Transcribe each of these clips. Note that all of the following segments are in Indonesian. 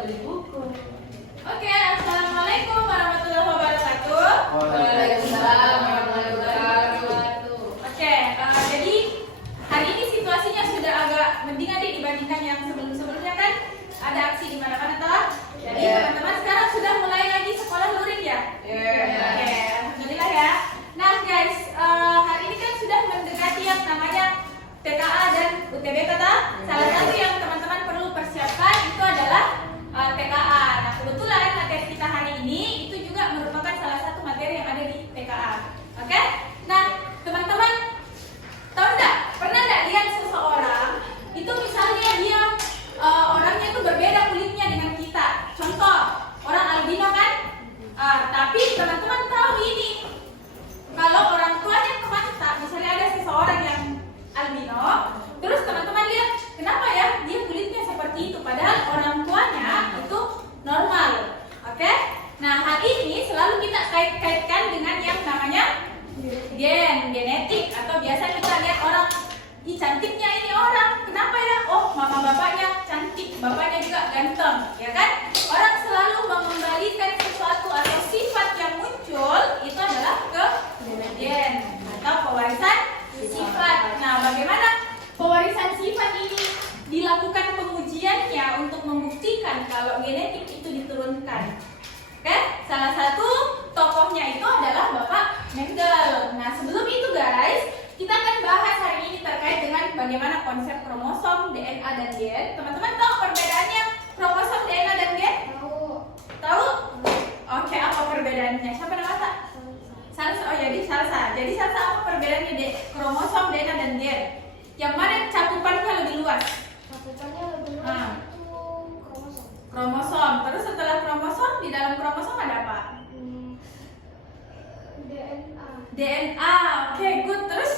beli buku. Oke, assalamualaikum warahmatullahi wabarakatuh. Waalaikumsalam warahmatullahi wabarakatuh. Oke, jadi hari ini situasinya sudah agak mendingan dibandingkan yang sebelum-sebelumnya kan ada aksi di mana-mana toh. Jadi teman-teman sekarang sudah mulai lagi sekolah luring ya. Oke, alhamdulillah ya. Nah guys, hari ini kan sudah mendekati yang namanya TKA dan UTBK toh. Salah satu yang teman-teman perlu persiapkan itu adalah TKA. Nah kebetulan materi kita hari ini itu juga merupakan salah satu materi yang ada di TKA. Oke? Nah teman-teman tahu nggak? Pernah nggak lihat seseorang itu misalnya dia orangnya itu berbeda kulitnya dengan kita. Contoh orang albino kan? Tapi teman-teman tahu ini kalau orang tuanya ke mata, misalnya ada seseorang yang albino, terus teman-teman lihat kenapa ya dia kulitnya seperti itu, padahal orang tuanya itu normal. Oke? Nah hal ini selalu kita kait-kaitkan dengan yang namanya genetik, atau biasa kita lihat orang, ih cantiknya ini orang, kenapa ya? Oh mama bapaknya cantik, bapaknya juga ganteng, ya kan? Orang selalu mengembalikan sesuatu atau sifat yang muncul itu adalah ke gen atau pewarisan sifat. Nah bagaimana pewarisan sifat ini dilakukan pengujiannya untuk membuktikan kalau genetik itu diturunkan? Oke, salah satu tokohnya itu adalah Bapak Mendel. Nah sebelum itu guys, kita akan bahas hari ini terkait dengan bagaimana konsep kromosom, DNA dan gen. Teman-teman tahu perbedaannya kromosom, DNA dan gen? Tahu? Oke, apa perbedaannya? Siapa nama Kak? Salsa. Oh jadi Salsa. Jadi Salsa apa perbedaannya kromosom, DNA dan gen? Yang mana cakupannya lebih luas? Cakupannya lebih luas itu kromosom. Kromosom. Terus setelah kromosom, di dalam kromosom ada apa? DNA. DNA. Oke, good. Terus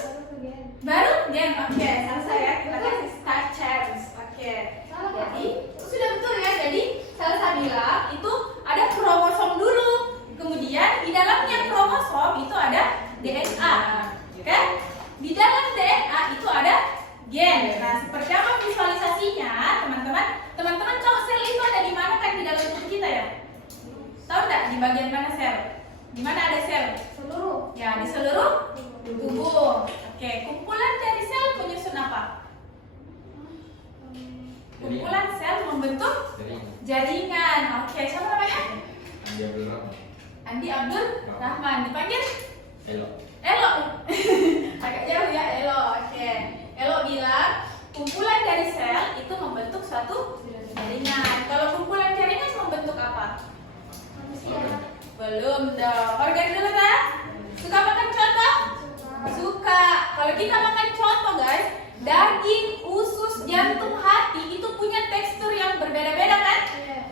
baru gen. Oke, Salsa ya. Kita kasih start chance. Oke. Jadi sudah betul ya. Jadi Salsa bilang itu ada kromosom dulu. Kemudian di dalamnya kromosom itu ada DNA. Oke? Di dalam DNA itu ada gen. Nah, seperti apa visualisasinya, teman-teman? Teman-teman tahu sel itu ada di mana kan di dalam tubuh kita ya? Tahu nggak di bagian mana sel? Di mana ada sel? Seluruh. Ya, di seluruh tubuh. Oke, kumpulan dari sel menyusun apa? Kumpulan sel membentuk jaringan. Oke, siapa namanya? Andi Abdul Rahman. Dipanggil? Elo. Agak jauh ya, Elo. Oke. Elo bilang kumpulan dari sel itu membentuk suatu jaringan. Kalau kumpulan jaringan membentuk apa? Manusia. Belum dong. Organ dulu kan? Suka makan contoh? Suka. Kalau kita makan contoh guys, daging, usus, jantung, hati itu punya tekstur yang berbeda-beda kan?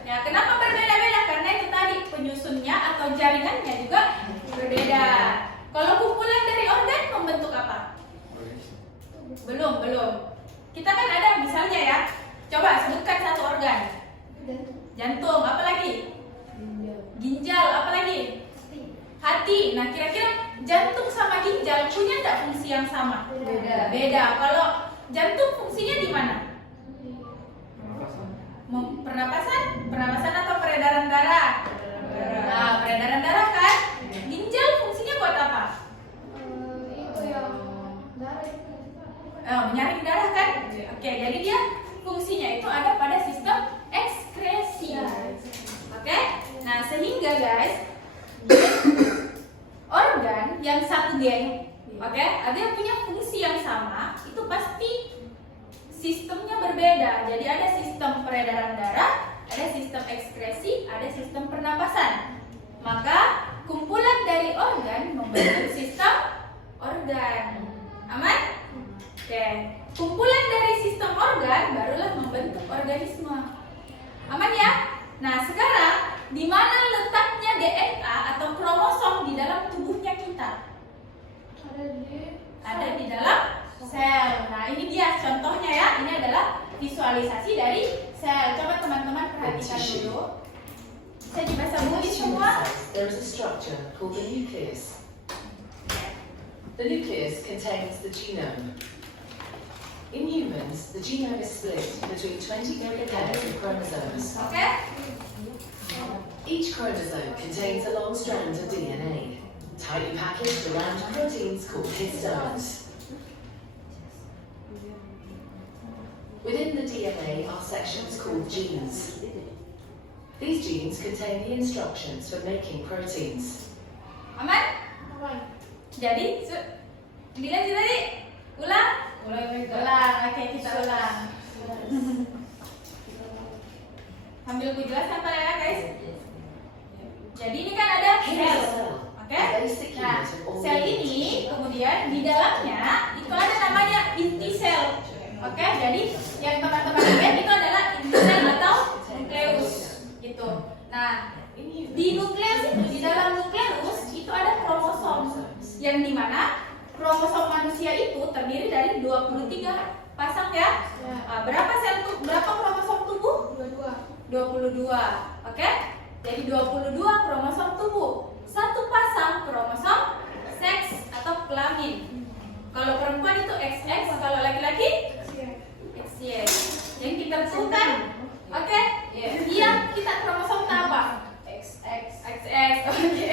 Ya, kenapa berbeda-beda? Karena itu tadi penyusunnya atau jaringannya juga berbeda. Kalau kumpulan dari organ membentuk apa? Belum. Kita kan ada misalnya ya. Coba sebutkan satu organ. Jantung, apa lagi? Ginjal, apa lagi? Hati. Nah, kira-kira jantung sama ginjal punya nggak fungsi yang sama? Beda. Kalau jantung fungsinya di mana? Pernapasan atau peredaran darah? Nah, peredaran darah kan? Ginjal fungsinya buat apa? Itu yang darah itu. Menyaring darah kan? Oke, jadi dia fungsinya itu ada pada sistem ekskresi. Oke? Nah, sehingga guys, organ yang satu geng, oke, ada yang punya fungsi yang sama, itu pasti sistemnya berbeda. Jadi ada sistem peredaran darah, ada sistem ekskresi, ada sistem pernapasan. Maka kumpulan dari organ membentuk sistem organ. Aman? Oke. Kumpulan dari sistem organ barulah membentuk organisme. Aman ya? Nah, sekarang di mana letaknya DNA atau kromosom di dalam tubuhnya kita? Ada di dalam sel. Nah, ini dia contohnya ya. Ini adalah visualisasi dari sel. Coba teman-teman perhatikan dulu. Bisa dibaca buku semua. There is a structure called the nucleus. The nucleus contains the genome. In humans, the genome is split between 20 million pairs of chromosomes. Oke? Each chromosome contains a long strand of DNA, tightly packaged around proteins called histones. Within the DNA are sections called genes. These genes contain the instructions for making proteins. Aman? Jadi, dilanjut tadi? Ulang? Ulang, oke kita ulang. Sambil gue jelaskan Pak ya guys. Jadi ini kan ada sel, oke? Nah, sel ini kemudian di dalamnya itu ada namanya inti sel, oke? Jadi yang teman-teman lihat itu adalah inti sel atau nukleus, gitu. Nah, di nukleus itu, di dalam nukleus itu ada kromosom, yang dimana kromosom manusia itu terdiri dari 23 pasang ya. Berapa kromosom tubuh? 22, oke? Jadi 22 kromosom tubuh, satu pasang kromosom seks atau kelamin. Kalau perempuan itu XX, kalau laki-laki XY. Yang kita butuhkan, oke? Dia kita kromosom apa? XX, oke.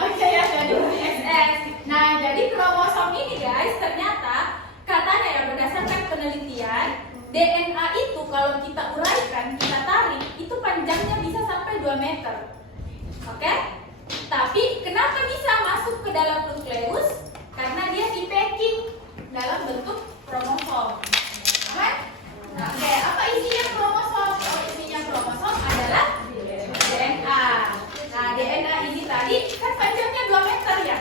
Oke ya, jadi XX. Nah, jadi kromosom ini guys, ternyata katanya ya berdasarkan penelitian, DNA itu kalau kita uraikan, kita tarik, itu panjangnya bisa sampai 2 meter. Oke? Tapi kenapa bisa masuk ke dalam nukleus? Karena dia di packing dalam bentuk kromosom. Oke? Nah, oke, apa isinya kromosom? Oh, isinya kromosom adalah DNA. Nah, DNA ini tadi kan panjangnya 2 meter ya.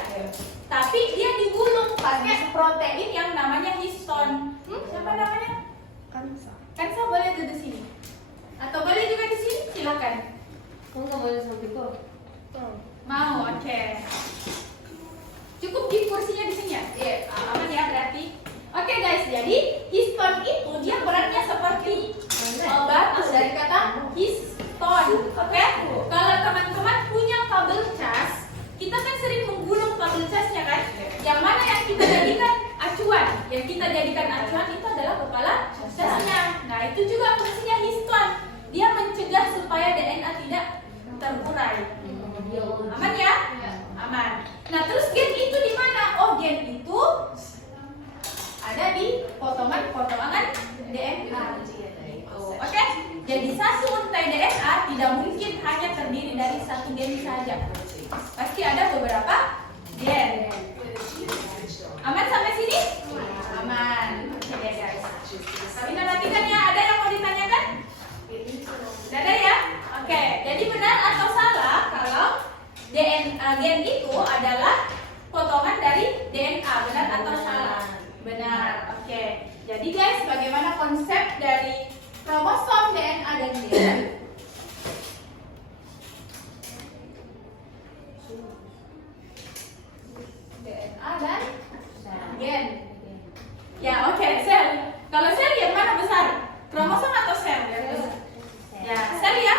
Tapi dia digulung pakai protein yang namanya histon. Siapa namanya? Kansa boleh duduk sini. Atau boleh juga di sini, silakan. Kok nggak boleh sampai kok? Mau, oke. Cukup di kursinya di sini ya? Iya, aman ya berarti. Oke guys, jadi histon itu dia beratnya seperti batu dari kata histon. Oke? Kalau teman-teman punya kabel cas, kita kan sering menggulung kabel casnya kan? Yang mana yang kita jadikan acuan? Yang kita jadikan acuan itu adalah kepala casnya. Nah, itu juga fungsinya histon. Dia mencegah supaya DNA tidak terurai. Aman ya? Aman. Nah, terus gen itu di mana? Oh, gen itu ada di potongan-potongan DNA. Oke? Jadi satu untai DNA tidak mungkin hanya terdiri dari satu gen saja. Pasti ada beberapa gen. Aman sampai sini? Aman. Oke guys. Kami perhatikan ya, ada yang mau ditanyakan? Tidak ada ya? Oke, jadi benar atau salah kalau DNA gen itu adalah potongan dari DNA, benar atau salah? Benar. Oke. Jadi guys, bagaimana konsep dari kromosom DNA dan gen? DNA dan gen. Ya, oke, sel. Kalau sel yang mana besar? Kromosom atau sel? Ya, sel ya.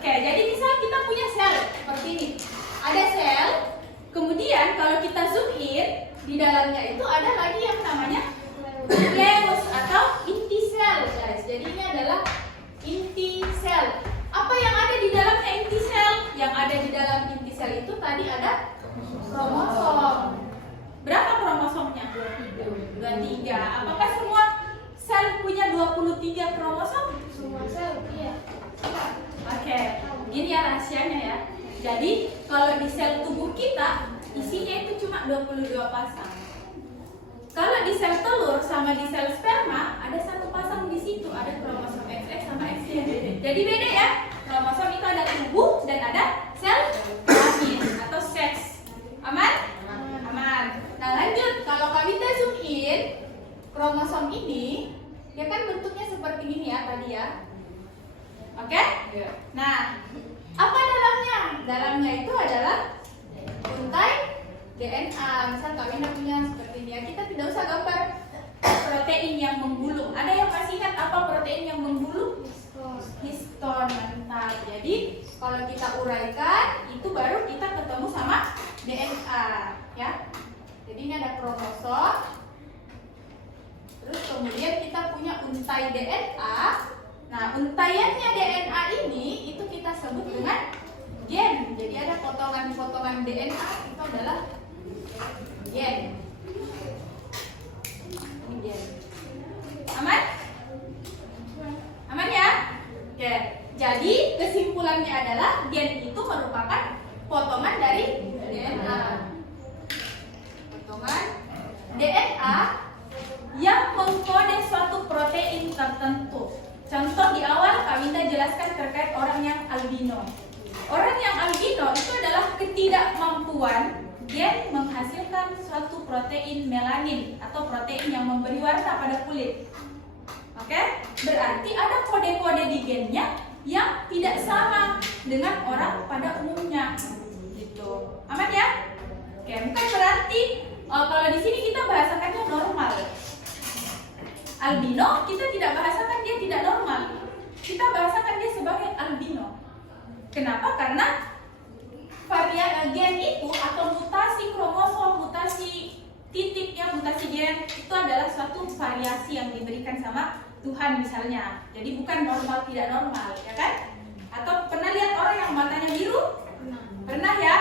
Oke, jadi misal kita punya sel seperti ini. Ada sel, kemudian kalau kita zoom in, di dalamnya itu ada lagi yang namanya nukleus atau inti sel, guys. Jadi ini adalah inti sel. Apa yang ada di dalamnya inti sel? Yang ada di dalam inti sel itu tadi ada kromosom. Berapa kromosomnya? 23. Apakah semua sel punya 23 kromosom? Semua sel, iya. Oke, ini ya rahasianya ya. Jadi kalau di sel tubuh kita isinya itu cuma 22 pasang. Kalau di sel telur sama di sel sperma ada satu pasang di situ, ada kromosom XX sama XY. Jadi beda ya. Kromosom itu ada tubuh dan ada sel kelamin atau seks. Aman? Aman. Nah lanjut, kalau kita zoom in, kromosom ini ya kan bentuknya seperti ini ya tadi ya. Oke? Nah, apa dalamnya? Dalamnya itu adalah untai DNA. Misal kami punya seperti ini ya, kita tidak usah gambar protein yang menggulung. Ada yang masih ingat apa protein yang menggulung? Histon. Mantap. Jadi kalau kita uraikan, itu baru kita ketemu sama DNA ya. Jadi ini ada kromosom. Terus kemudian kita punya untai DNA. Nah, untaiannya DNA ini itu kita sebut dengan gen. Jadi ada potongan-potongan DNA itu adalah gen. Ini gen. Aman? Aman ya? Oke. Jadi kesimpulannya adalah gen itu merupakan potongan dari DNA. Potongan DNA yang mengkode suatu protein tertentu. Contoh di awal Kaminda jelaskan terkait orang yang albino. Orang yang albino itu adalah ketidakmampuan gen menghasilkan suatu protein melanin atau protein yang memberi warna pada kulit. Oke? Berarti ada kode-kode di gennya yang tidak sama dengan orang pada umumnya. Gitu. Aman ya? Oke, bukan berarti kalau di sini kita bahasakannya normal. Albino kita tidak bahasakan dia tidak normal. Kita bahasakan dia sebagai albino. Kenapa? Karena varian gen itu atau mutasi kromosom, mutasi titiknya, mutasi gen itu adalah suatu variasi yang diberikan sama Tuhan misalnya. Jadi bukan normal tidak normal, ya kan? Atau pernah lihat orang yang matanya biru? Pernah ya?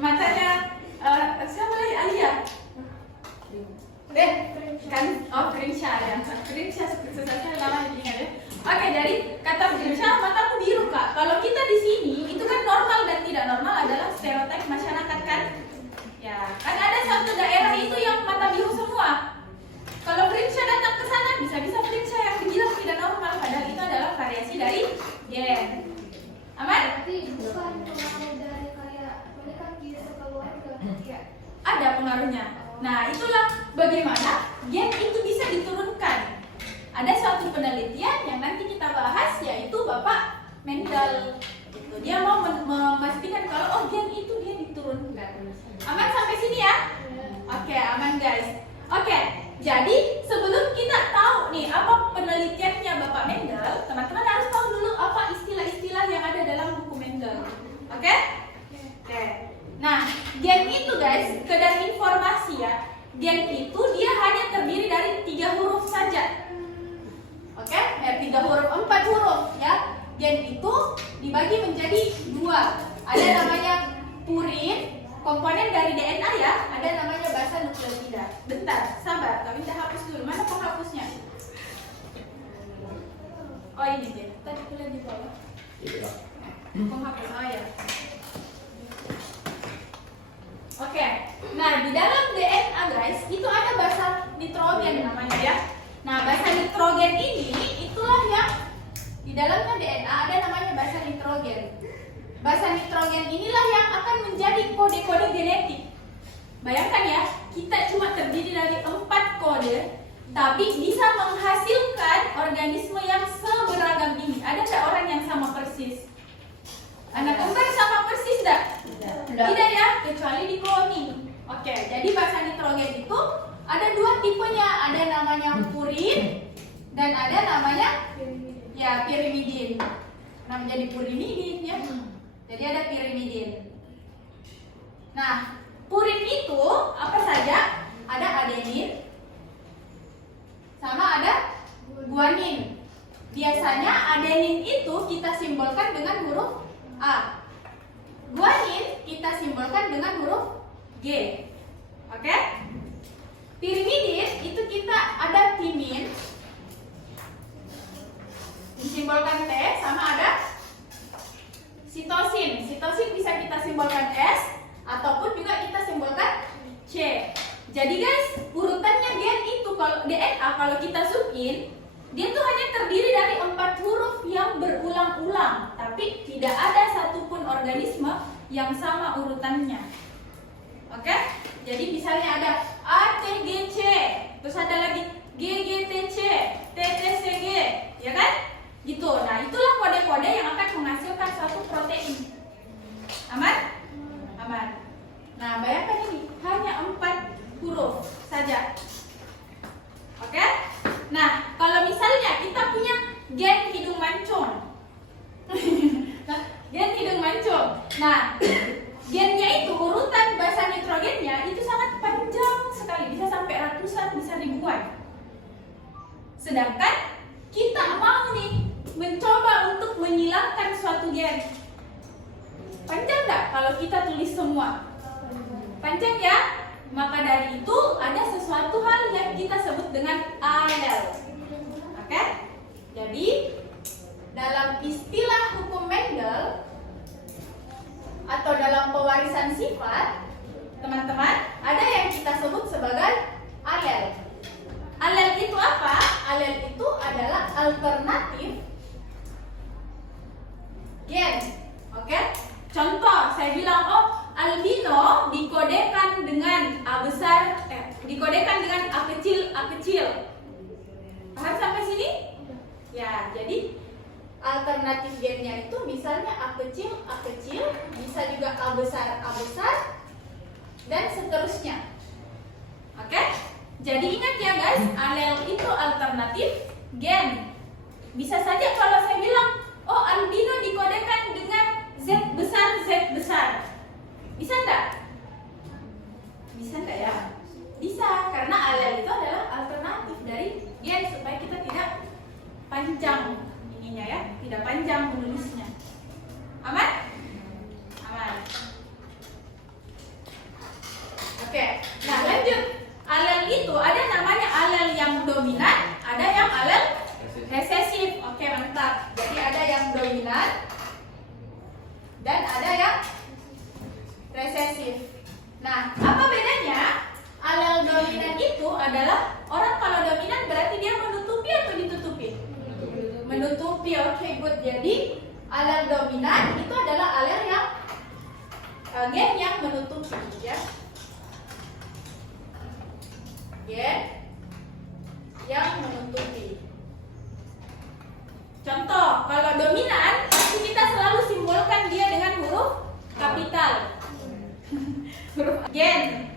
Matanya siapa lagi? Alia? Kan? Oh, Prinsya ya. Prinsya susahnya lama ingat ya. Oke, jadi kata Prinsya matamu biru kak. Kalau kita di sini itu kan normal dan tidak normal adalah stereotip masyarakat kan? Ya, kan ada satu daerah itu yang mata biru semua. Kalau Prinsya datang ke sana bisa-bisa Prinsya yang dibilang tidak normal padahal itu adalah variasi dari gen. Aman? Berarti bukan pengaruh dari kayak mereka bisa keluarga ya? Ada pengaruhnya. Nah, itulah bagaimana gen itu bisa diturunkan. Ada suatu penelitian yang nanti kita bahas yaitu Bapak Mendel. Gitu. Dia mau memastikan kalau oh gen itu dia diturunkan. Aman sampai sini ya? Oke, aman guys. Oke, jadi sebelum kita tahu nih apa penelitiannya Bapak Mendel, teman-teman harus tahu dulu apa istilah-istilah yang ada dalam buku Mendel. Oke? Oke. Nah, gen itu guys, sekedar informasi ya. Gen itu dia hanya terdiri dari 3 huruf saja. Oke? 3 huruf, 4 huruf ya. Gen itu dibagi menjadi 2. Ada namanya purin, komponen dari DNA ya. Ada namanya basa nukleotida. Bentar, sabar, kami kita hapus dulu. Mana penghapusnya? Oh ini dia. Tadi kuliah di bawah. Penghapus, oh ya. Oke, nah di dalam DNA guys itu ada basa nitrogen namanya ya. Nah basa nitrogen ini itulah yang di dalamnya DNA ada namanya basa nitrogen. Basa nitrogen inilah yang akan menjadi kode-kode genetik. Bayangkan ya, kita cuma terdiri dari 4 kode, tapi bisa menghasilkan organisme yang seberagam ini. Ada nggak orang yang sama persis? Anak kembar sama persis enggak? Tidak ya, kecuali di kloning. Oke, jadi basa nitrogen itu ada 2 tipenya, ada namanya purin dan ada namanya ya pirimidin. Nah, menjadi purimidin ya. Jadi ada pirimidin. Nah, purin itu apa saja? Ada adenin sama ada guanin. Biasanya adenin itu kita simbolkan dengan huruf A. Guanin kita simbolkan dengan huruf G. Oke? Pirimidin itu kita ada timin disimbolkan T, sama ada sitosin. Sitosin bisa kita simbolkan S ataupun juga kita simbolkan C. Jadi guys, urutannya gen itu kalau DNA kalau kita zoom in, dia tuh hanya terdiri dari 4 huruf yang berulang-ulang, tapi tidak ada satupun organisme yang sama urutannya. Oke? Jadi misalnya ada ATGC, terus ada lagi GGTC, TTCG, ya kan? Gitu. Nah, itulah kode-kode yang akan menghasilkan suatu protein. Aman? Aman. Nah, bayangkan ini hanya 4 huruf saja. Oke? Nah, kalau misalnya kita punya gen hidung mancung. Gen hidung mancung. Nah, gennya itu urutan basa nitrogennya itu sangat panjang sekali, bisa sampai ratusan, bisa ribuan. Sedangkan Mendel. Oke? Jadi dalam istilah hukum Mendel atau dalam pewarisan sifat, teman-teman, ada yang kita sebut sebagai alel. Alel itu apa? Alel itu adalah alternatif gen. Oke? Contoh, saya bilang, oh, albino dikodekan dengan A besar, dikodekan dengan A kecil, A kecil. Paham sampai sini? Ya, jadi alternatif gennya itu misalnya A kecil, bisa juga A besar, dan seterusnya. Oke? Jadi ingat ya guys, alel itu alternatif gen. Bisa saja kalau saya bilang, oh albino dikodekan dengan Z besar. Bisa enggak? Bisa enggak ya? Bisa, karena alel itu adalah alternatif dari gen supaya kita tidak panjang ininya ya, tidak panjang menulisnya. Aman? Aman. Oke, nah lanjut. Alel itu ada namanya alel yang dominan, ada yang alel resesif. Oke, mantap. Jadi ada yang dominan dan ada yang resesif. Nah, apa bedanya? Alel dominan itu adalah orang kalau dominan berarti dia menutupi atau ditutupi? Menutupi. Oke, good. Jadi alel dominan itu adalah alel yang gen yang menutupi ya. Gen yang menutupi. Contoh, kalau dominan pasti kita selalu simbolkan dia dengan huruf kapital. Huruf gen.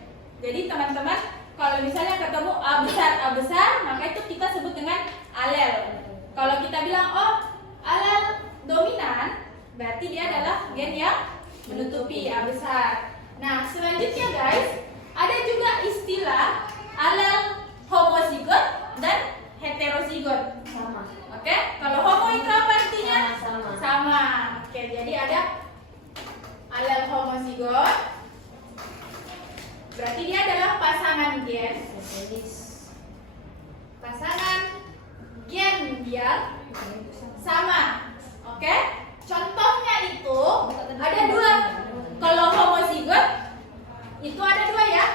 Jadi teman-teman, kalau misalnya ketemu A besar, maka itu kita sebut dengan alel. Kalau kita bilang, oh, alel dominan, berarti dia adalah gen yang menutupi A besar. Nah, selanjutnya guys, ada juga istilah alel homozigot dan heterozigot. Sama. Oke, kalau homo itu apa artinya? Sama. Oke, jadi ada alel homozigot. Berarti dia adalah pasangan gen. Pasangan gen dia sama. Oke? Contohnya itu ada dua. Kalau homozigot itu ada dua ya.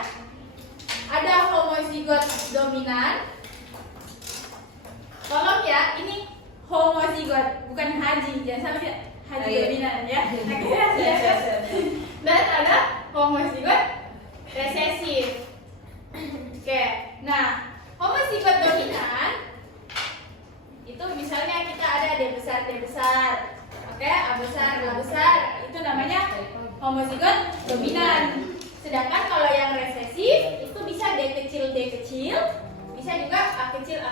Ada homozigot dominan. Tolong ya, ini homozigot, bukan haji. Jangan sampai haji dominan ya. Dan ada homozigot resesif. Oke, nah homozigot dominan itu misalnya kita ada D besar, oke, A besar, itu namanya homozigot dominan. Sedangkan kalau yang resesif itu bisa D kecil, bisa juga A kecil,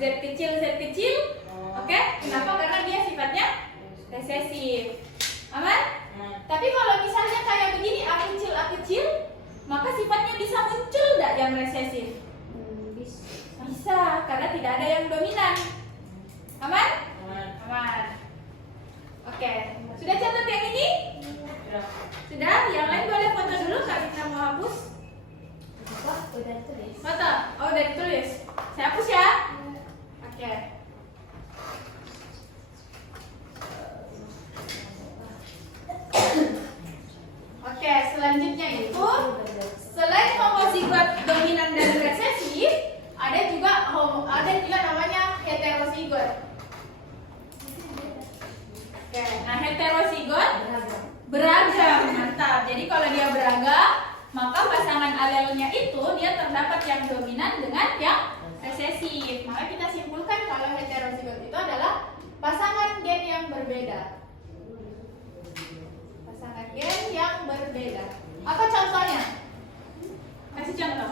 Z kecil. Oke, kenapa? Karena dia sifatnya resesif. Aman? Tapi kalau misalnya kayak begini A kecil, maka sifatnya bisa muncul enggak yang resesif? Bisa, karena tidak ada yang dominan. Aman? Aman. Oke, sudah catat yang ini? Sudah? Yang lain boleh foto dulu, Kak Rina mau hapus? Udah tulis. Foto? Oh, udah ditulis. Saya hapus ya? Oke. Oke, selanjutnya itu selain homozigot dominan dan resesif, ada juga namanya heterozigot. Oke, nah heterozigot beragam, mantap. Jadi kalau dia beragam, maka pasangan alelnya itu dia terdapat yang dominan dengan yang resesif. Maka kita simpulkan kalau heterozigot itu adalah pasangan gen yang berbeda. Pasangan gen yang berbeda. Apa contohnya? Kasih contoh.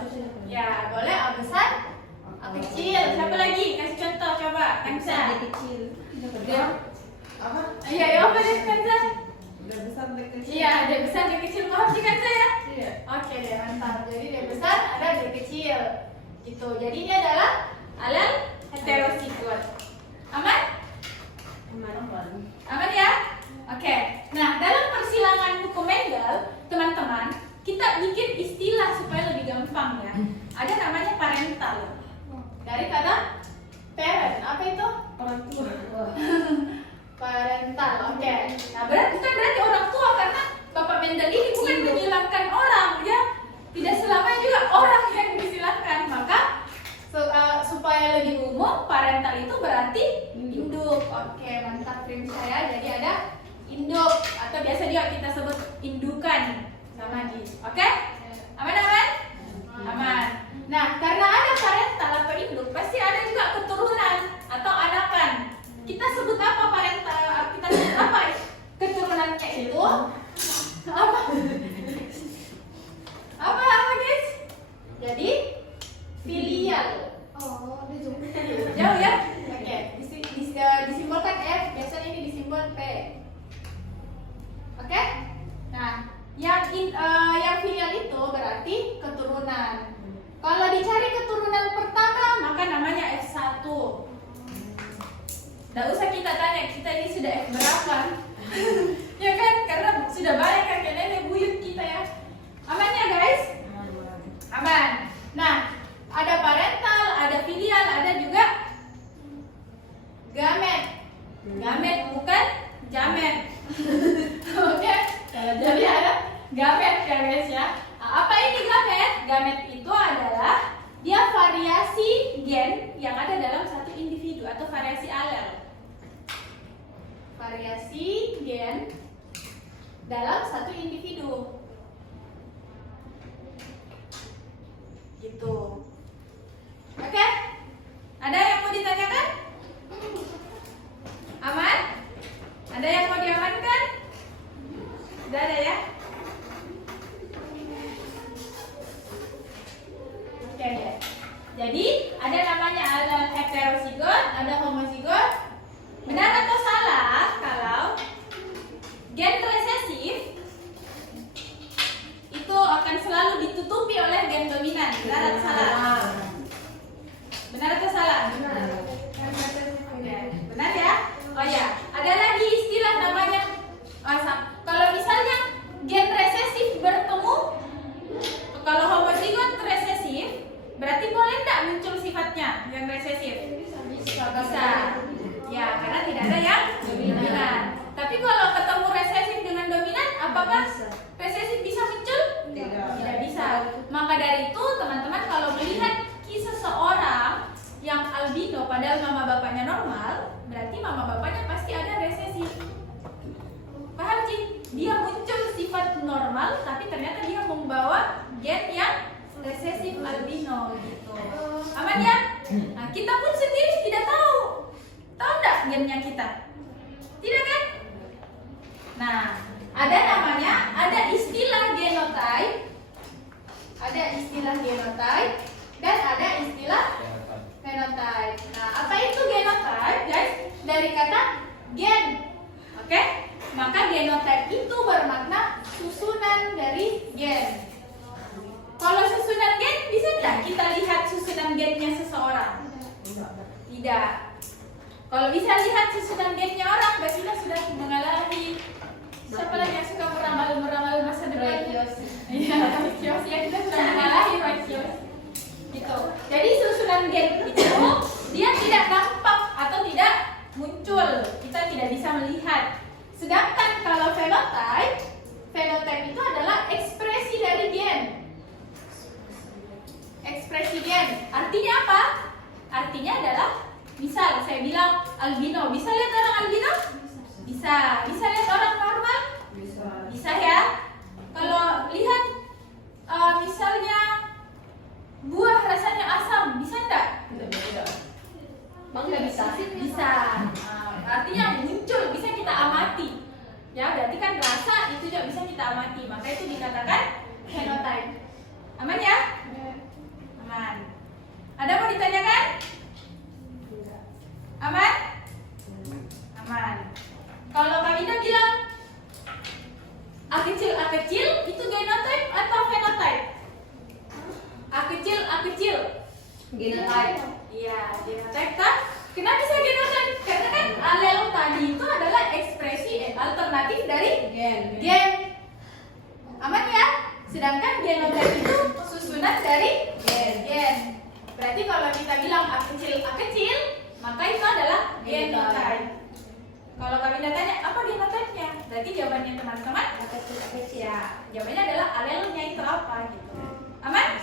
Ya, boleh A besar, A kecil. Siapa lagi? Kasih contoh coba. Kansa. Kecil. Apa? Iya, ya apa deh Kansa? Udah besar udah kecil. Iya, D besar, D kecil. Paham sih Kansa ya? Iya. Oke deh, mantap. Jadi D besar ada D kecil. Gitu. Jadi ini adalah alel heterozigot. Aman? Aman ya? Oke. Nah, dalam persilangan hukum Mendel, teman-teman, kita bikin istilah supaya lebih gampang ya. Ada namanya parental. Dari kata Oke. Nah, bukan berarti orang tua, karena Bapak Mendel ini bukan menghilangkan orang ya. Tidak selamanya juga orang yang dihilangkan. Maka supaya lebih umum, parental itu berarti induk. Oke, mantap frame saya. Jadi ada induk atau biasa juga kita sebut indukan sama di. Oke? Aman? Aman. Nah, karena ada parental atau induk, pasti ada juga keturunan atau anakan. Kita sebut apa parental? Kita sebut apa keturunannya itu? Apa guys? Jadi filial. Oh, di zoom. Jauh ya? Oke, disimbolkan F, biasanya ini disimbol P. Oke? Nah, yang filial itu berarti keturunan. Kalau dicari keturunan pertama, maka namanya F1. Nggak usah kita tanya, kita ini sudah F berapa? Ya kan? Karena sudah banyak kakek nenek buyut kita ya. Aman ya guys? Aman. Nah, ada parental, ada filial, ada juga gamet. Gamet bukan jamet. Oke? Jadi ada gamet ya guys ya. Nah, apa ini gamet? Gamet itu adalah dia variasi gen yang ada dalam satu individu atau variasi alel. Variasi gen dalam satu individu. Gitu. Oke? Ada yang mau ditanyakan? Aman? Ada yang mau diamankan? Sudah ada ya? Oke deh. Jadi ada namanya ada heterozigot, ada homozigot. Benar atau salah kalau gen resesif itu akan selalu ditutupi oleh gen dominan? Benar atau salah? Benar atau salah? Benar. Oke, benar ya? Oh ya, ada lagi istilah namanya kalau misalnya gen resesif bertemu, kalau homozigot resesif, berarti boleh tidak muncul sifatnya yang resesif? Bisa. Ya, karena tidak ada yang dominan. Tapi kalau ketemu resesif dengan dominan, apakah resesif bisa muncul? Tidak bisa. Maka dari itu, teman-teman kalau melihat kisah seorang yang albino padahal mama bapaknya normal, berarti mama bapaknya pasti ada resesif. Paham Ci? Dia muncul sifat normal, tapi ternyata dia membawa gen yang resesif albino gitu. Aman ya? Nah, kita pun sendiri tidak tahu. Tahu enggak gennya kita? Tidak kan? Nah, ada istilah genotype. Ada istilah genotype dan ada istilah phenotype. Nah, apa itu genotype, guys? Dari kata gen. Oke? Maka genotype itu bermakna susunan dari gen. Kalau susunan gen, bisa tidak kita lihat susunan gennya seseorang? Tidak. Kalau bisa lihat susunan gennya orang, berarti kita sudah mengalami. Siapa lagi yang suka meramal masa depan? Iya, Kios ya, kita sudah mengalami Kios. Gitu. Jadi susunan gen itu dia tidak nampak atau tidak muncul, kita tidak bisa melihat. Sedangkan kalau phenotype itu adalah ekspresi dari gen. Ekspresi gen. Artinya apa? Artinya adalah, misal saya bilang albino, bisa lihat orang albino? Bisa. Bisa lihat orang normal? Bisa ya. Kalau lihat misalnya buah rasanya asam, bisa enggak? Tidak bisa. Bisa. Artinya muncul, bisa kita amati. Ya, berarti kan rasa itu juga bisa kita amati. Maka itu dikatakan phenotype. Aman ya? Aman. Ada mau ditanyakan? Aman? Aman. Kalau Kak Wina bilang A kecil itu genotype atau phenotype? A kecil genotype. Iya, genotype kan? Kenapa bisa genotype? Karena kan alel tadi itu adalah ekspresi alternatif dari gen. Aman ya? Sedangkan genotype Berarti jawabannya teman-teman ya, jawabannya adalah alelnya itu apa gitu. Aman?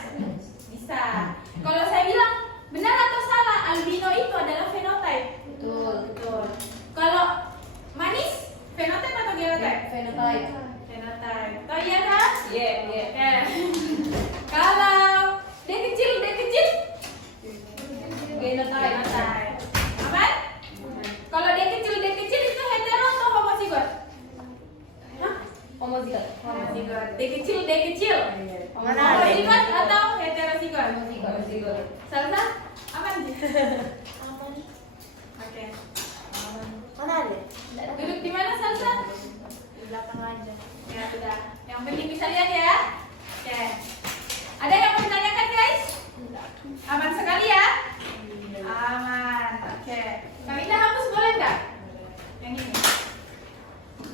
Bisa. Kalau saya bilang benar atau salah, albino itu adalah fenotype. Betul. Kalau manis, fenotype atau genotype? Fenotype. Fenotype. Tahu ya kan? Iya. Oke. Kalau D kecil, genotype. Aman? Kalau D kecil itu hetero atau homozigot? Hah? Homozigot. Homozigot. D kecil. Mana? Homozigot atau heterozigot? Homozigot. Salsa? Aman gitu. Aman. Oke. Mana ada? Duduk di mana Salsa? Di belakang aja. Ya sudah. Yang penting bisa lihat ya. Oke. Ada yang mau ditanyakan guys? Aman sekali ya? Aman. Oke. Kami udah hapus boleh nggak? Yang ini.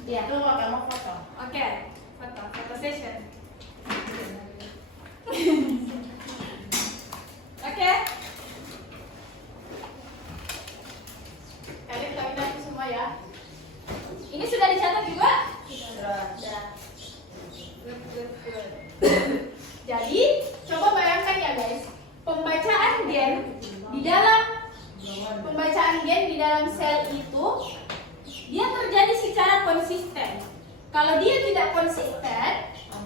Iya, tuh kamu foto. Oke. Foto session. Oke. Kalian udah semua ya. Ini sudah dicatat juga? Sudah. Good. Jadi, coba bayangkan ya guys, pembacaan gen di dalam sel itu dia terjadi secara konsisten. Kalau dia tidak konsisten,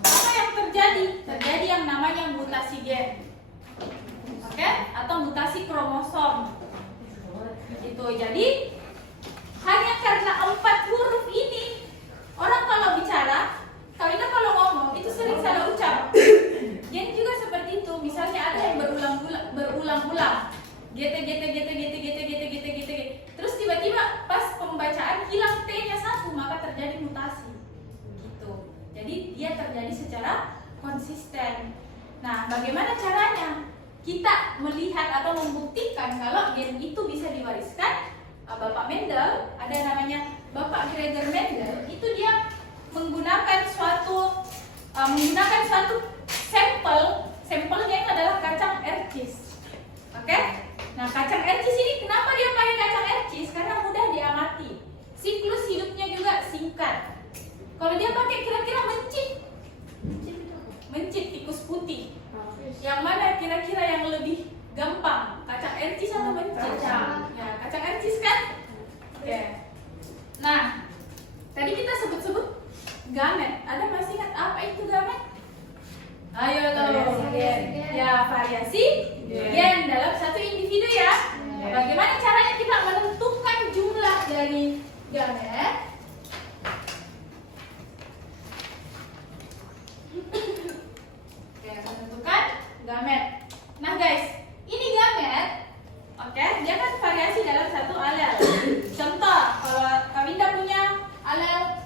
apa yang terjadi? Terjadi yang namanya mutasi gen. Oke? Atau mutasi kromosom. Itu jadi hanya karena 4 huruf ini orang kalau bicara, kalau ngomong itu sering salah ucap. Gen juga seperti itu. Misalnya ada yang berulang-ulang. GT. Terus tiba-tiba pas pembacaan hilang T-nya 1, maka terjadi mutasi. Gitu. Jadi dia terjadi secara konsisten. Nah, bagaimana caranya? Kita melihat atau membuktikan kalau gen itu bisa diwariskan. Bapak Mendel, ada namanya Bapak Gregor Mendel, itu dia menggunakan suatu sampelnya itu adalah kacang ercis. Oke? Nah, kacang ercis ini kenapa dia pakai kacang ercis? Karena mudah diamati. Siklus hidupnya juga singkat. Kalau dia pakai kira-kira mencit tikus putih. Yang mana kira-kira yang lebih gampang? Kacang ercis atau mencit? Kacang. Ya, kacang ercis kan? Oke. Nah, tadi kita sebut-sebut gamet. Ada masih ingat apa itu gamet? Ayo loh. Ya, variasi gen dalam satu individu ya. Bagaimana caranya kita menentukan jumlah dari gamet? Oke, menentukan gamet. Nah guys, ini gamet. Oke, dia kan variasi dalam satu alel. Contoh, kalau Kaminda punya alel.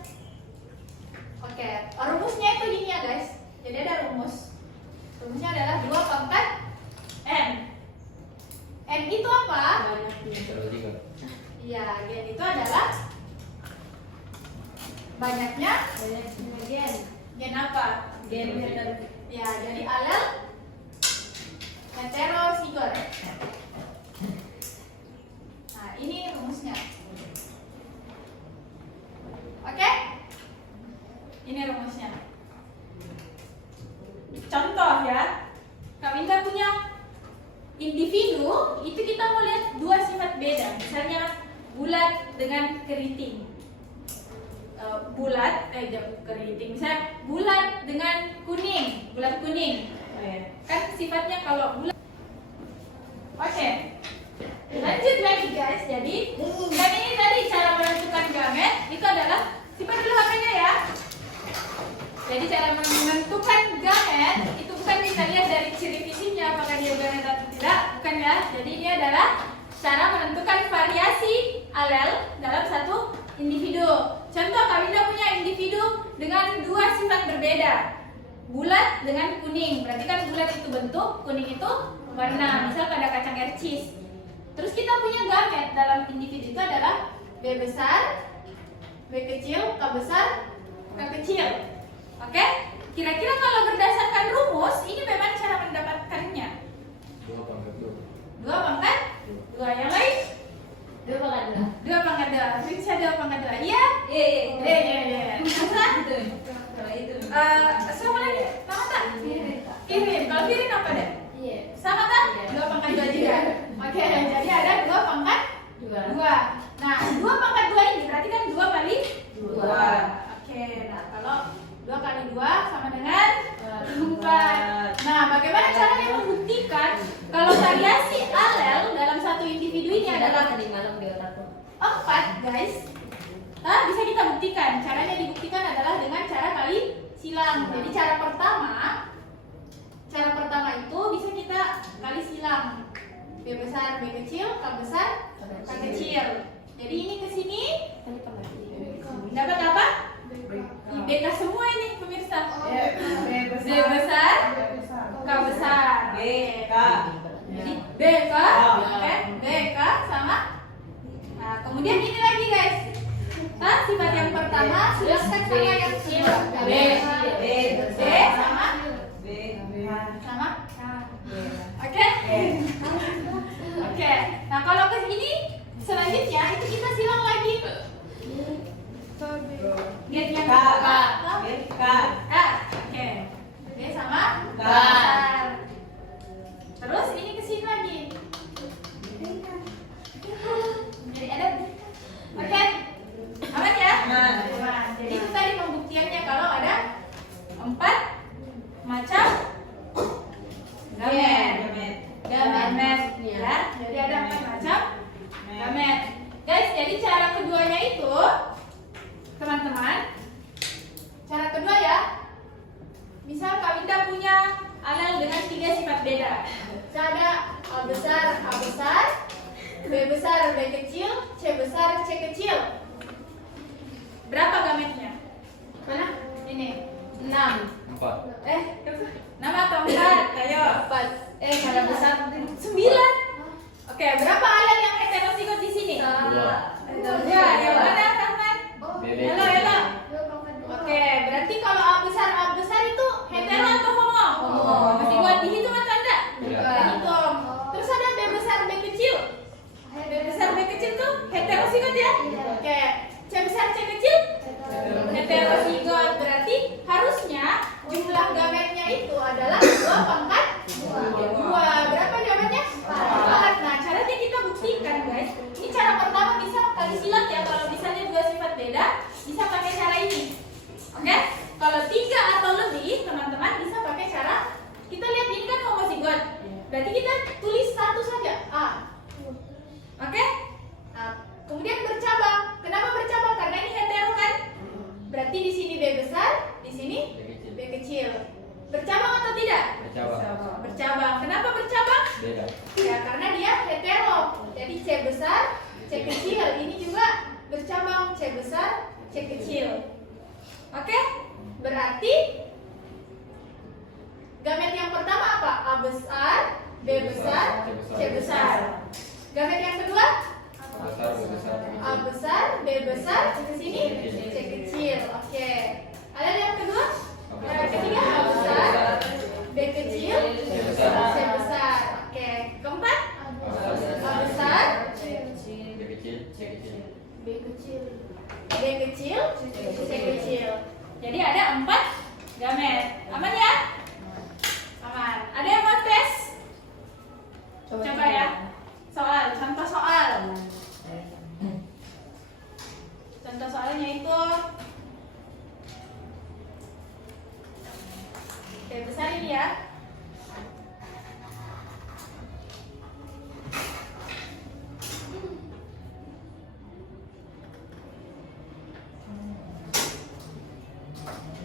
Oke, rumusnya itu gini ya guys. Jadi ada rumus. Rumusnya adalah 2 pangkat N. N itu apa? Iya, gen itu adalah banyaknya Gen. gen apa? Gen heterozigot. Ya, jadi alel heterozigot. Nah, ini rumusnya. Oke? Ini rumusnya. Contoh ya, Kaminda punya individu, itu kita mau lihat 2 sifat beda. Misalnya bulat dengan keriting. Keriting. Misalnya bulat dengan kuning, bulat kuning. Kan sifatnya kalau bulat. Oke. Lanjut lagi guys. Jadi, dan ini tadi cara menentukan gamet itu adalah simpan dulu HP-nya ya. Jadi cara menentukan gamet itu bukan kita lihat dari ciri fisiknya apakah dia gamet atau tidak, bukan ya. Jadi ini adalah cara menentukan variasi alel dalam satu individu. Contoh, Kaminda punya individu dengan 2 sifat berbeda. Bulat dengan kuning. Berarti kan bulat itu bentuk, kuning itu warna. Misal pada kacang ercis. Terus kita punya gamet dalam individu itu adalah B besar, B kecil, K besar, K kecil. Oke? Kira-kira kalau berdasarkan rumus, ini bagaimana cara mendapatkannya? 2 pangkat 2. Yang lain? 2 pangkat 2. 2 pangkat 2. Bisa 2 pangkat 2. Iya? Iya. Iya. Sama lagi, sama tak? Kirin. Kalau kirin apa deh? Iya. Sama tak? Iya. 2 pangkat 2 juga. Oke, jadi ada 2 pangkat 2. Nah, 2 pangkat 2 ini berarti kan 2 kali 2. Oke, nah kalau 2 kali 2 sama dengan 4. Nah, bagaimana caranya membuktikan kalau variasi alel dalam satu individu ini adalah tadi malam di otakku. 4, guys? Bisa kita buktikan. Caranya dibuktikan adalah dengan cara kali silang. Jadi cara pertama itu bisa kita kali silang. B besar B kecil, K besar K kecil. Jadi ini ke sini dapat apa? BK semua ini pemirsa. B besar K besar. Jadi BK, oke? BK sama. Nah, kemudian ini lagi guys. Sifat yang pertama sudah sama yang kedua. B sama. Oke? Oke. Nah, kalau ke sini selanjutnya itu kita silang lagi. Getnya K. Oke. B sama K. Terus ini ke sini lagi. Jadi ada. Oke. Aman ya? Aman. Jadi itu tadi pembuktiannya kalau ada 4 macam gamet. Ya. Jadi ada 4 macam gamet. Guys, jadi cara keduanya itu teman-teman. Cara kedua ya. Misal Kak Winda punya alel dengan 3 sifat beda. Ada A besar, B besar, B kecil, C besar, C kecil. Berapa gametnya? Mana? Ini 6. 6 atau 4? Ayo. 4. Kalau besar 9. Oke, berapa alel yang heterozigot di sini? 2. Ya, yang mana, Rahman? Halo. Oke, berarti kalau A besar itu hetero atau homo? Masih buat dihitung atau enggak? Hitung. Terus ada B besar, B kecil. B besar, B kecil tuh heterozigot ya? Oke. C besar, C kecil? Heterozigot. Berarti harusnya jumlah gametnya itu adalah 2 pangkat 2. Berapa jawabannya? 4. Nah, caranya kita buktikan guys. Ini cara pertama bisa kali silang ya. Kalau misalnya 2 sifat beda, bisa pakai cara ini. Oke? Kalau 3 atau lebih, teman-teman bisa pakai cara. Kita lihat ini kan homozigot. Berarti kita tulis satu saja, A. Oke? Nah, kemudian bercabang. Kenapa bercabang? Karena ini hetero kan? Berarti di sini B besar, di sini B kecil. Bercabang atau tidak? Bercabang. Kenapa bercabang? Beda. Ya, karena dia hetero. Jadi C besar, C kecil. Ini juga bercabang, C besar, C kecil. Oke? Berarti gamet yang pertama apa? A besar, B besar, C besar. Gamet yang kedua? A besar, B besar, ke sini C kecil. Oke. Ada yang kedua? Yang ketiga A besar, B kecil, C besar. Oke. Keempat? A besar, B kecil, C kecil. Jadi ada 4 gamet. Aman ya? Aman. Ada yang mau tes? Coba ya. Contoh soal. Contoh soalnya itu B besar ini ya.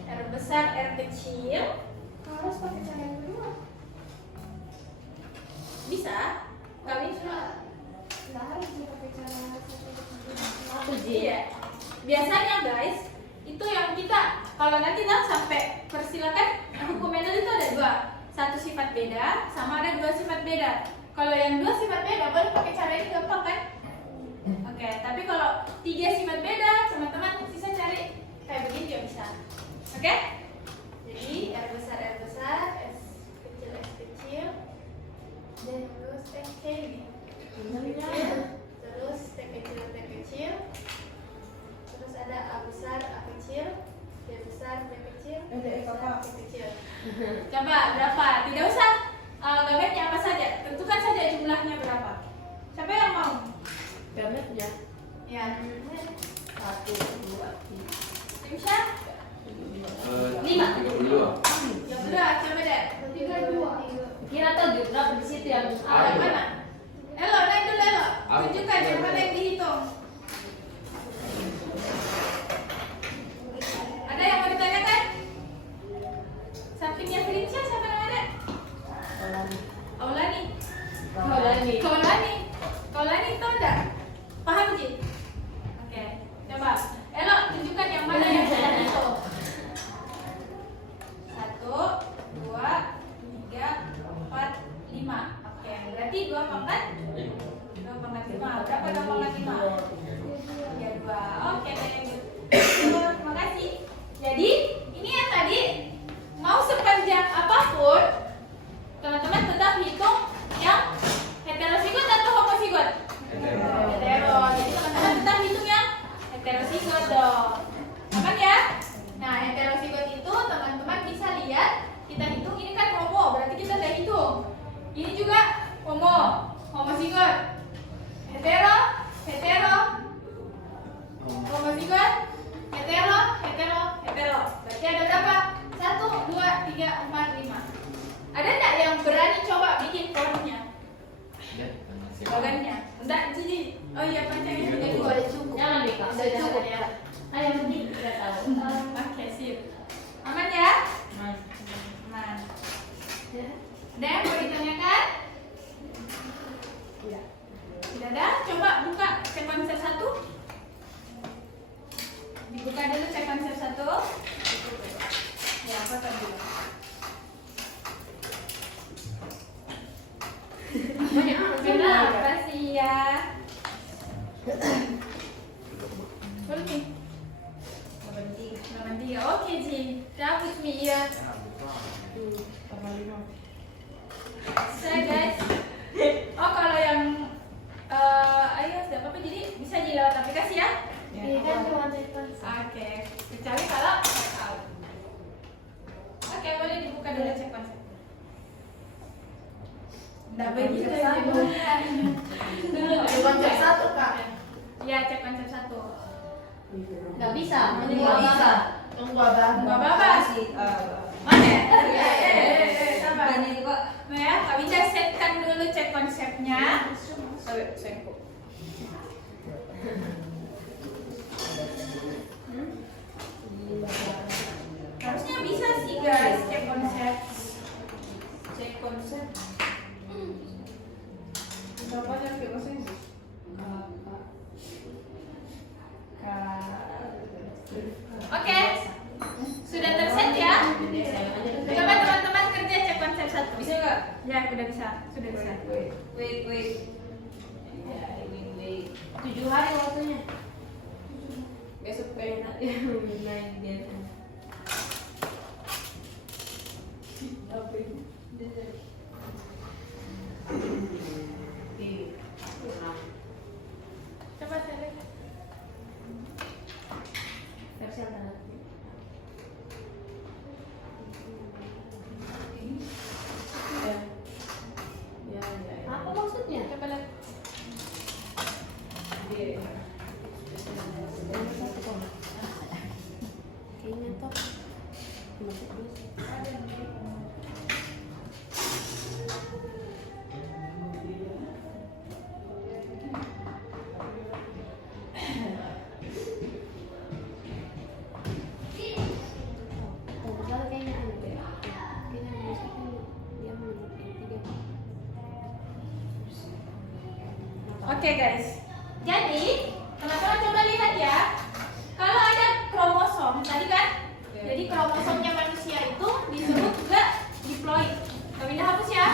R besar, R kecil. Harus pakai cara yang kedua. Bisa. Kali Nggak harus pakai cara satu. Iya. Biasanya guys, itu yang kita kalau nanti sampai persilakan hukum Mendel itu ada 2. 1 sifat beda sama ada 2 sifat beda. Kalau yang 2 sifat beda boleh pakai cara ini gampang kan? Oke, tapi kalau 3 sifat beda, teman-teman bisa cari kayak begini juga bisa. Oke? Jadi R besar, S kecil, dan terus T ini. Terus T kecil, terus ada A besar, A kecil, B besar, B kecil, 1, 2, 3. Timsya? 5. 32. Yang benar, coba deh. 32. Kira tahu di berapa di situ yang Yang mana? Elo, naik dulu Elo. Tunjukkan yang mana yang dihitung. Ada yang mau ditanyakan? Sampingnya Felicia siapa namanya? Aulani. Kaulani tahu enggak? Paham Ji? Oke, coba. Elo, tunjukkan yang mana yang sudah dihitung. 1, 2, 3, 4, 5. Oke, berarti 2 pangkat 5. Berapa 2 pangkat 5? Ya 2. Oke, terima kasih. Jadi, ini yang tadi mau sepanjang apapun, teman-teman tetap hitung yang heterozigot atau homozigot? Hetero. Jadi teman-teman tetap hitung yang heterozigot dong. Aman ya? Nah, heterozigot itu teman-teman bisa lihat, kita hitung ini kan homo, berarti kita udah hitung. Ini juga homozigot. Hetero, homozigot, hetero. Berarti ada berapa? 1, 2, 3, 4, 5. Ada enggak yang berani coba bikin formnya? Slogannya? Enggak, Cici. Oh iya, panjangnya sudah dua. Jangan deh kak. Sudah cukup ya. Ayo penting kita tahu. Oke, sip. Aman ya? Aman. Ada yang mau ditanyakan? Tidak ada? Coba buka cek konsep 1. Dibuka dulu cek konsep 1. Ya, apa tadi? Kenapa sih ya? Boleh. 83. Oke, Ji. Dapet mi ya. Saya guys. Oh, kalau yang ayo sudah apa-apa, jadi bisa di lewat aplikasi ya? Iya kan cuma cerita. Oke. Kecuali kalau tahu. Oke, boleh dibuka dulu cek konsep. Nggak begitu jadinya. Cek konsep 1 kak. Ya, cek konsep 1. Nggak bisa. Nggak bisa. Tunggu abang. Mbak Baba. Mana ya? Sabar. Nah ya, Kak Binca setkan dulu cek konsepnya. Harusnya bisa sih guys cek konsep. Oke, sudah terset ya? Coba teman-teman kerja cek konsep 1. Bisa nggak? Ya, sudah bisa. Wait. 7 hari waktunya. Besok pengen main game. Coba saya lihat. Versi alternatif. Ya. Apa maksudnya? Coba lihat. Kayaknya toh. Oke guys, jadi teman-teman coba lihat ya. Kalau ada kromosom tadi kan, jadi kromosomnya manusia itu disebut juga diploid. Kami dah hapus ya.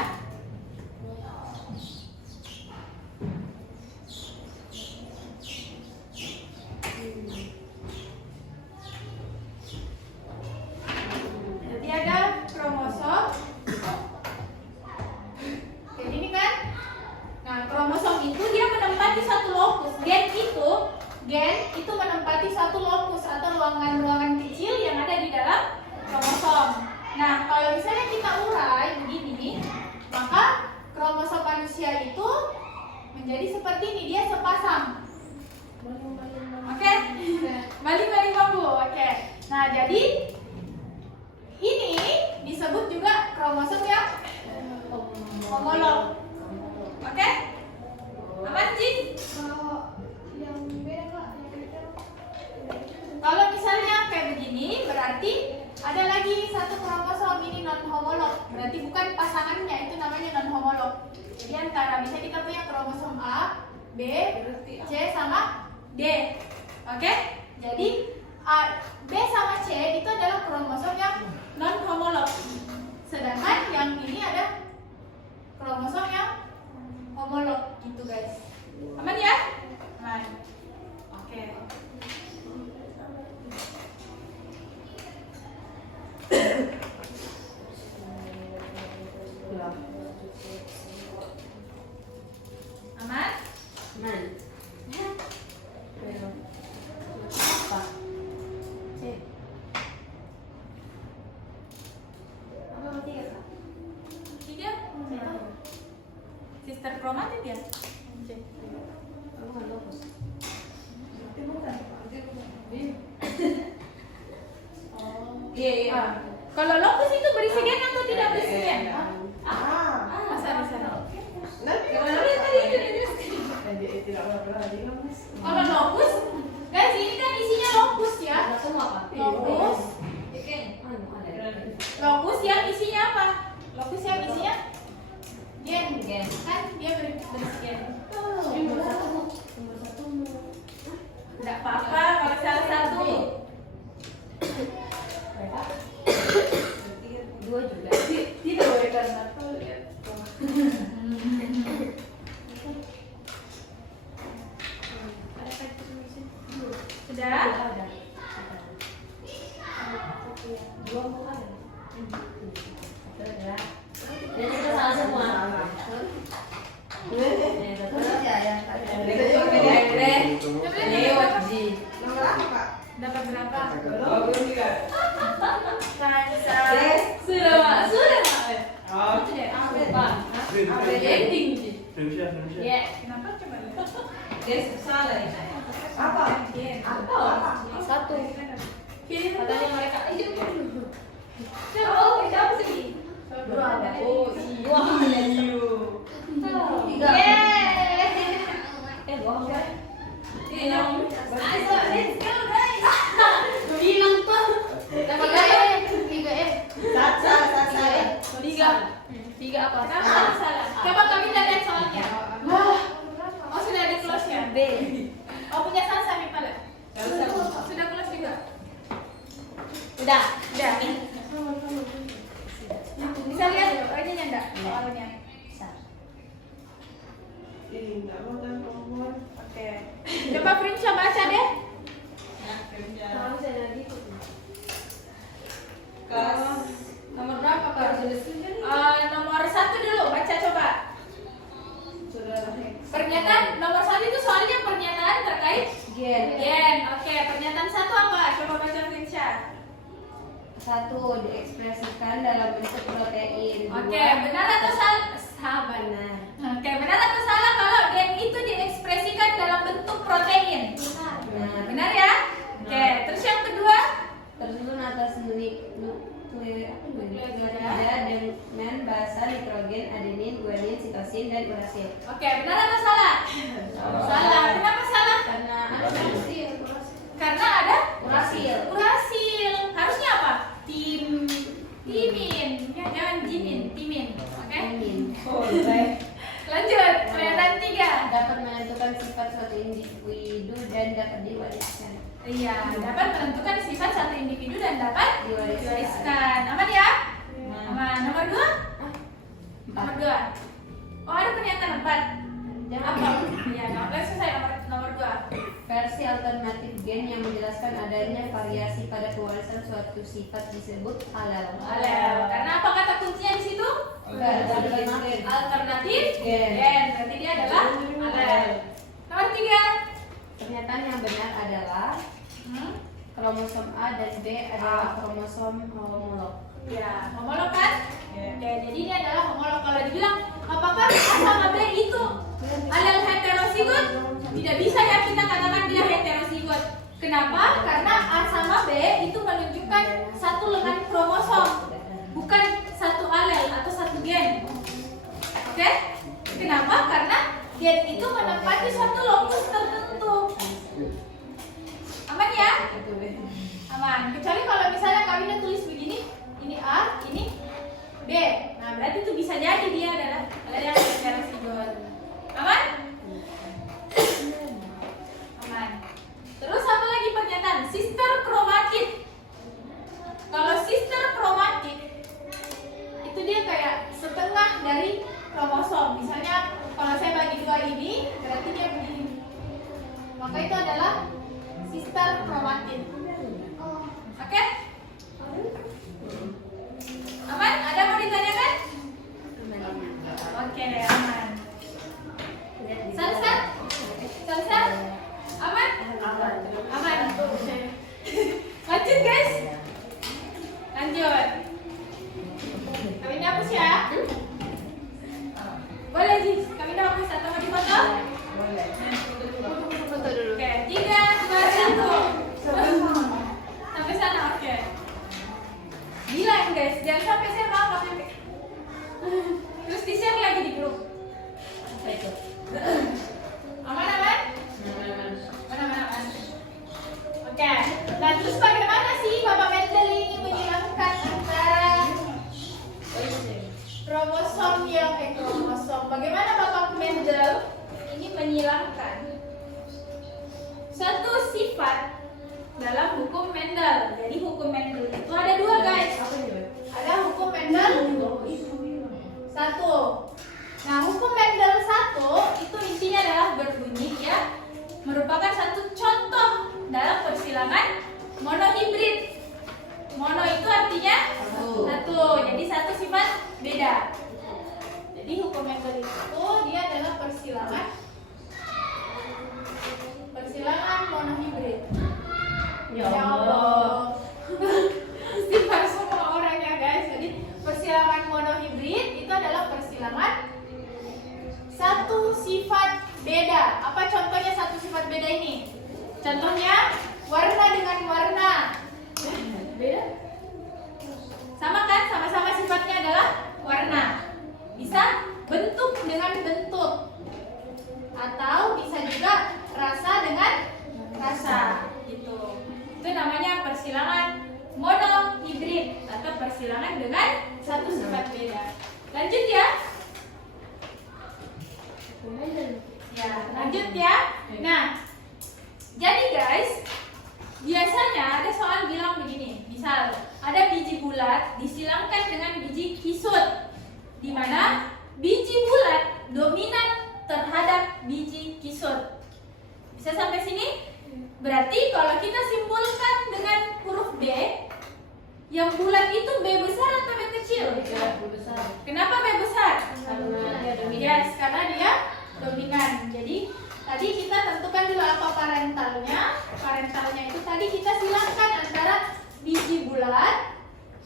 Jadi ada kromosom. Kayak gini kan? Nah, kromosom itu dia menempati satu lokus. Gen itu menempati satu lokus atau ruangan-ruangan kecil yang ada di dalam kromosom. Nah, kalau misalnya kita urai begini, maka kromosom manusia itu menjadi seperti ini, dia sepasang. Nah, jadi ini disebut juga kromosom yang homolog. Oke? Aman, Jin? Kalau yang beda Kak, yang beda. Kalau misalnya kayak begini, berarti ada lagi satu kromosom ini non homolog. Berarti bukan pasangannya, itu namanya non homolog. Jadi antara bisa kita punya kromosom A, B, C sama D. Oke? Jadi B sama C itu adalah kromosom yang non homolog. Sedangkan yang ini ada kromosom yang homolog gitu guys. Aman ya? Aman. Oke. Aman? Aman. Apa? C. Apa mati ya Kak? Tiga? Sister chromatid ya? C. Aku nggak lupus. Iya. Kalau locus itu berisi gen atau tidak berisi gen? Masa di sana? Kalau locus, guys ini kan isinya locus ya. Semua apa? Locus. Anu, ada. Locus yang isinya apa? Locus yang isinya gen. Gen. Kan dia berisi gen. Nomor satu. Tidak apa-apa kalau salah satu. Dua juga. Tidak boleh karena tuh lihat. Sudah? Ada. Dua mau ada. Sudah. Jadi kita salah semua. Lewat Ji. Dapat berapa? Sudah Mak. Sudah Mak. Itu deh. Lupa. Ending Ji. Ya, kenapa coba lihat? Satu. Kirim Katanya mereka Coba, siapa sih? dua ada. Oh, Dua ada. Tiga. Bohong kan? Ayo, let's go guys. Bilang tuh. Dapat Tiga Tiga apa? Kenapa salah? Coba kami lihat soalnya. Oh, sudah ada close ya? B. Oh, punya salsa nih pada. Sudah close juga. Udah. Udah. Bisa lihat ininya enggak? Soalnya. Oke. Coba Prinsya baca deh. Nomor berapa Kak? Nomor 1 dulu, baca coba. Pernyataan nomor 1 itu soalnya pernyataan terkait Gen. gen. Oke, pernyataan 1 apa? Coba baca Prinsya. Satu diekspresikan dalam bentuk protein. Oke, benar atau salah? Sabar. Benar. Oke, benar atau salah kalau gen itu diekspresikan dalam bentuk protein? Benar. Benar ya? Oke, terus yang kedua? Tersusun atas nukleotida dengan bahasa nitrogen, adenin, guanin, sitosin, dan urasil. Oke, benar atau salah? Salah. Kenapa salah? Karena Karena ada urasil. urasil. Harusnya apa? Timin. Ya, jangan jinin, timin. Oke? Adenin. Lanjut, pernyataan 3. Dapat menentukan sifat suatu individu dan dapat diwariskan. Iya, dapat menentukan sifat satu individu dan dapat Diwariskan. diwariskan. Aman ya? Aman. Nomor 2? Nomor 2. Oh, ada pernyataan 4. Apa? Ya, nomor selesai nomor 2. Versi alternatif gen yang menjelaskan adanya variasi pada pewarisan suatu sifat disebut alel. Alel. Karena apa kata kuncinya di situ? Alternatif. Alternatif Gen. gen. Berarti dia adalah alel. Nomor 3. Pernyataan yang benar adalah kromosom A dan B adalah kromosom homolog. Ya, homolog kan? Ya, jadi ini adalah homolog. Kalau dibilang apakah A sama B itu alel heterozigot? Tidak bisa ya kita katakan dia heterozigot. Kenapa? Karena A sama B itu menunjukkan satu lengan kromosom, bukan satu alel atau satu gen. Oke? Kenapa? Karena gen itu menempati satu lokus tertentu. Aman ya? Aman. Kecuali kalau misalnya kami tulis begini, ini A, ini B. Nah, berarti itu bisa jadi dia adalah yang secara sigot. Aman? Aman. Terus apa lagi pernyataan? Sister chromatid. Kalau sister chromatid itu dia kayak setengah dari kromosom. Misalnya kalau saya bagi dua ini, berarti dia begini. Maka itu adalah sister chromatid. Oke? Aman? Ada mau ditanyakan? Oke, aman. Salsa? Salsa? Aman? Aman. Lanjut guys. Lanjut. Kami hapus ya. Boleh Ji, kami hapus atau mau dipoto? Boleh. Foto dulu. Oke, 3, 2, 1. Sampai sana, oke. Bilang guys, jangan sampai saya maaf pakai. Terus di-share lagi di grup. Aman-aman? Aman-aman. Oke. Nah, terus bagaimana sih Bapak Mendel ini menyilangkan antara kromosom? Bagaimana Bapak Mendel ini menyilangkan satu sifat dalam hukum Mendel? Jadi hukum Mendel itu ada dua guys. Ada hukum Mendel 1. Nah, hukum Mendel 1 itu intinya adalah berbunyi ya, merupakan satu contoh dalam persilangan monohibrid. Mono itu artinya satu, jadi satu sifat beda. Jadi hukum Mendel itu dia adalah persilangan monohibrid. Ya Allah. Istighfar semua orang ya guys. Jadi persilangan monohibrid itu adalah persilangan satu sifat beda. Apa contohnya satu sifat beda ini? Contohnya warna dengan warna. Beda? Sama kan? Sama-sama sifatnya adalah warna. Bisa bentuk dengan bentuk. Atau bisa juga rasa dengan rasa gitu. Itu namanya persilangan monohibrid atau persilangan dengan satu sifat beda. Lanjut ya. Ya, lanjut ya. Nah, jadi guys, biasanya ada soal bilang begini. Misal, ada biji bulat disilangkan dengan biji kisut, di mana biji bulat dominan terhadap biji kisut. Bisa sampai sini? Berarti kalau kita simpulkan dengan huruf B, yang bulat itu B besar atau B kecil? B besar. Kenapa B besar? Karena dia dominan. Yes, karena dia dominan. Jadi tadi kita tentukan dulu apa parentalnya. Parentalnya itu tadi kita silangkan antara biji bulat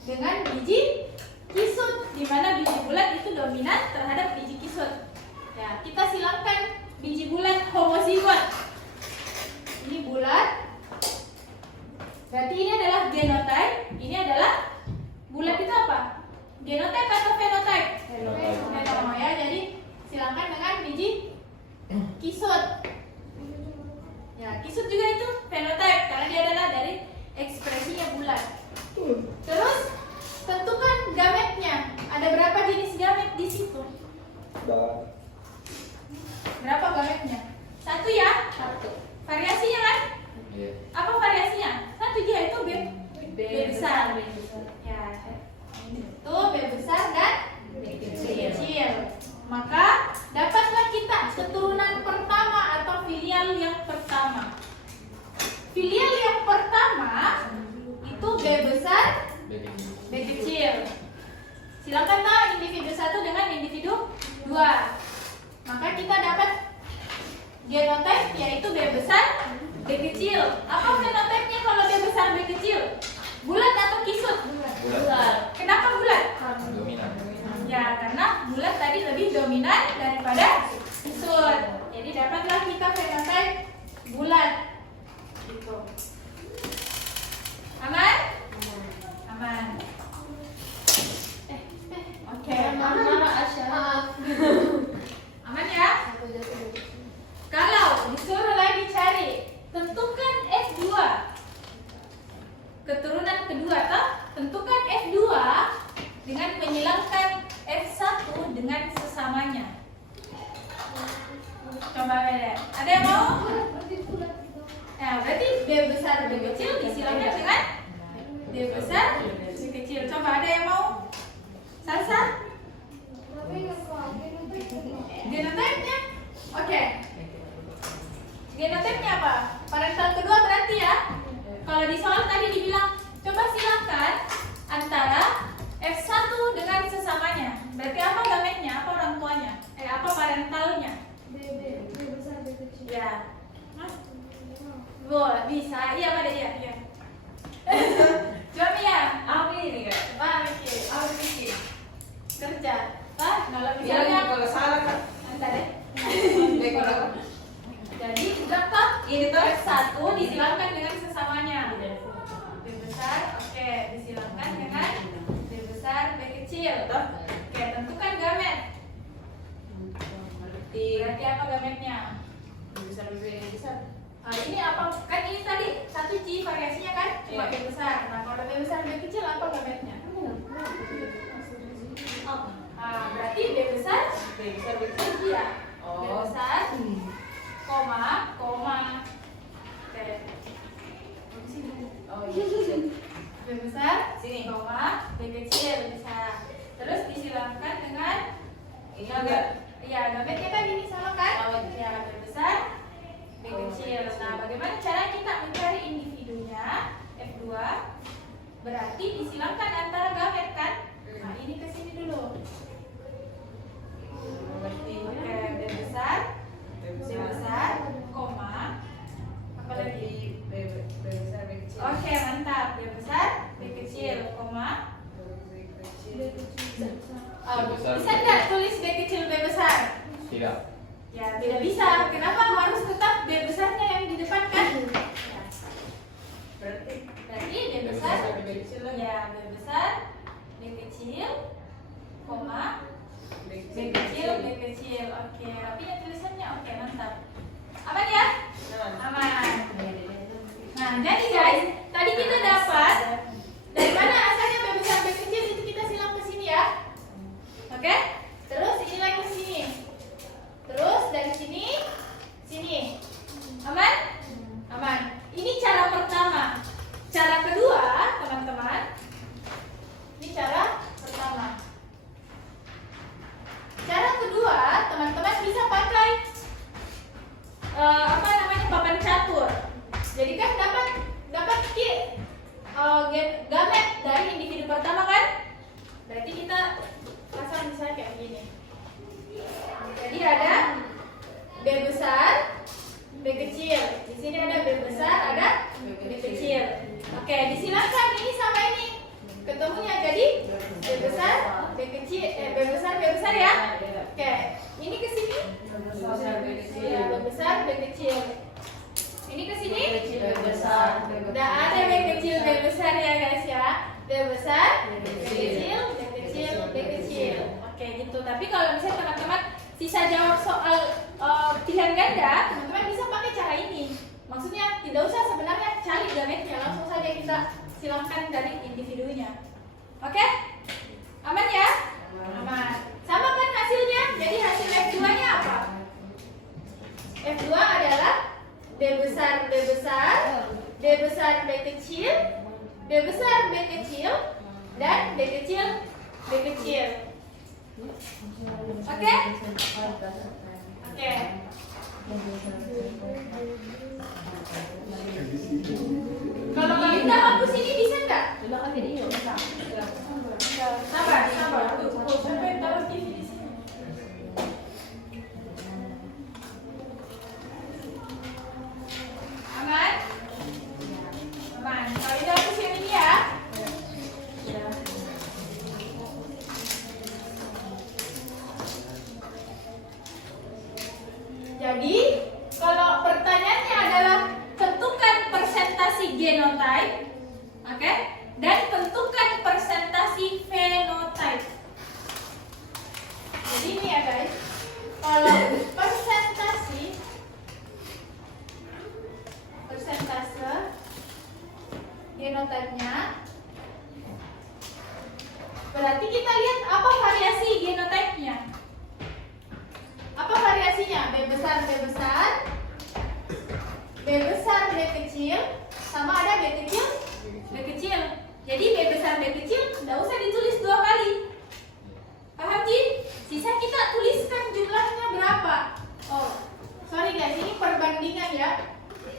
dengan biji kisut, di mana biji bulat itu dominan terhadap biji kisut. Ya, kita silangkan biji bulat homozigot. Ini bulat. Berarti ini adalah genotype. Ini adalah bulat itu apa? Genotype atau phenotype? Phenotype ya. Jadi silangkan dengan biji kisut. Ya, kisut juga itu phenotype karena dia adalah dari ekspresinya bulat. Terus tentukan gametnya. Ada berapa jenis gamet di situ? Berapa gametnya? Satu ya? Satu. Variasinya kan? Iya. Apa variasinya? Satu dia itu B besar. Ya, itu B besar dan B kecil. Maka dapatlah kita keturunan pertama atau filial yang pertama. Filial yang pertama itu B besar, B kecil. Silakan tahu individu 1 dengan individu 2. Maka kita dapat genotype yaitu B besar, B kecil. Apa fenotipenya kalau B besar, B kecil? Bulat atau kisut? Bulat. Kenapa bulat? Dominan. Ya, karena bulat tadi lebih dominan daripada kisut. Jadi dapatlah kita fenotipe bulat. Gitu. besar, B kecil disilangkan dengan B besar, B kecil. Coba ada yang mau? Salsa? Tapi nggak tahu, Genotype-nya? Oke. Genotype-nya apa? Parental kedua berarti ya. Kalau di soal tadi dibilang, coba silangkan antara F1 dengan sesamanya. Berarti apa gametnya? Apa orang tuanya? Apa parentalnya? B besar, B kecil. Ya. Hah? Boleh, bisa. Iya, pada dia. Iya. Coba ya. Apa ini kak? Pak, mikir. Apa ini? Kerja. Pak, kalau Bilang misalnya kalau salah kak. Entar deh. Kalau Jadi udah Pak, ini tuh F1 disilangkan dengan sesamanya. B besar, oke, disilangkan dengan B besar, B kecil. Oke, tentukan gamet. Berarti apa gametnya? besar besar. Ini apa? Kan ini tadi 1G variasinya kan? Cuma B besar. Nah, kalau B besar, B kecil apa gametnya? Berarti B besar, B besar B kecil. iya. B Oh. besar, koma. Oke. Oh iya. B besar, Sini. koma, B kecil bisa. Terus disilangkan dengan Ini enggak. iya, gametnya kan ini sama kan? Oh, Ya, B besar, B kecil. Nah, bagaimana cara kita mencari individunya? F2 berarti disilangkan antara gamet kan? Nah, ini ke sini dulu. Berarti Oke, B besar, koma, apa lagi? B besar B kecil. Oke, mantap. B besar, B kecil, koma. B kecil. B kecil, B besar. Oh, B besar, bisa B nggak kecil. tulis B kecil, B besar? Tidak. Ya, tidak bisa. Kenapa harus tetap B besarnya yang di depan kan? Berarti Berarti B besar, B kecil lah. ya B besar, B kecil, koma, B B kecil, B kecil. Oke, rapi ya tulisannya. Oke, mantap. Aman ya? Aman. Nah, jadi guys, tadi kita dapat dari mana asalnya B besar, B kecil itu kita silang ke sini ya. Oke? Terus ini lagi ke sini. Terus dari sini, sini. Aman? Aman. Ini cara pertama. Cara kedua, teman-teman. Ini cara pertama. Cara kedua, teman-teman bisa pakai apa namanya papan catur. Jadi kan dapat gamet dari individu pertama kan? Berarti kita pasang misalnya kayak gini. Jadi ada B besar, B kecil. Di sini ada B besar, ada B kecil. Oke, disilakan ini sama ini ketemunya jadi B besar, B kecil, B besar ya. Oke, ini ke sini. Ya, B besar, B kecil. Ini ke sini. B besar. Udah ada B kecil, B besar ya guys ya. B besar, B kecil, B kecil, B kecil. Oke gitu. Tapi kalau misalnya teman-teman sisa jawab soal pilihan ganda, teman-teman bisa pakai cara ini. Maksudnya tidak usah sebenarnya cari gametnya, langsung saja kita silangkan dari individunya. Oke? Aman ya? Aman. Sama kan hasilnya? Jadi hasil F2-nya apa? F2 adalah B besar, B besar, B besar, B kecil, B besar, B kecil, dan B kecil, B kecil. Oke? Oke. Kalau Kak Linda hapus ini bisa nggak? Sabar, sabar. Tuh, sampai taruh TV di sini. Aman? Aman. Kak Linda hapus yang ini ya. Jadi, kalau pertanyaannya adalah tentukan persentase genotype, oke? Dan tentukan persentase phenotype. Jadi ini ya guys, kalau persentase genotype-nya, berarti kita lihat apa variasi genotype-nya. Apa variasinya? B besar, B besar, B besar, B kecil, sama ada B kecil, B kecil. Jadi B besar B kecil nggak usah ditulis 2 kali. Paham Jin? Sisa kita tuliskan jumlahnya berapa. Oh, sorry guys, ini perbandingan ya.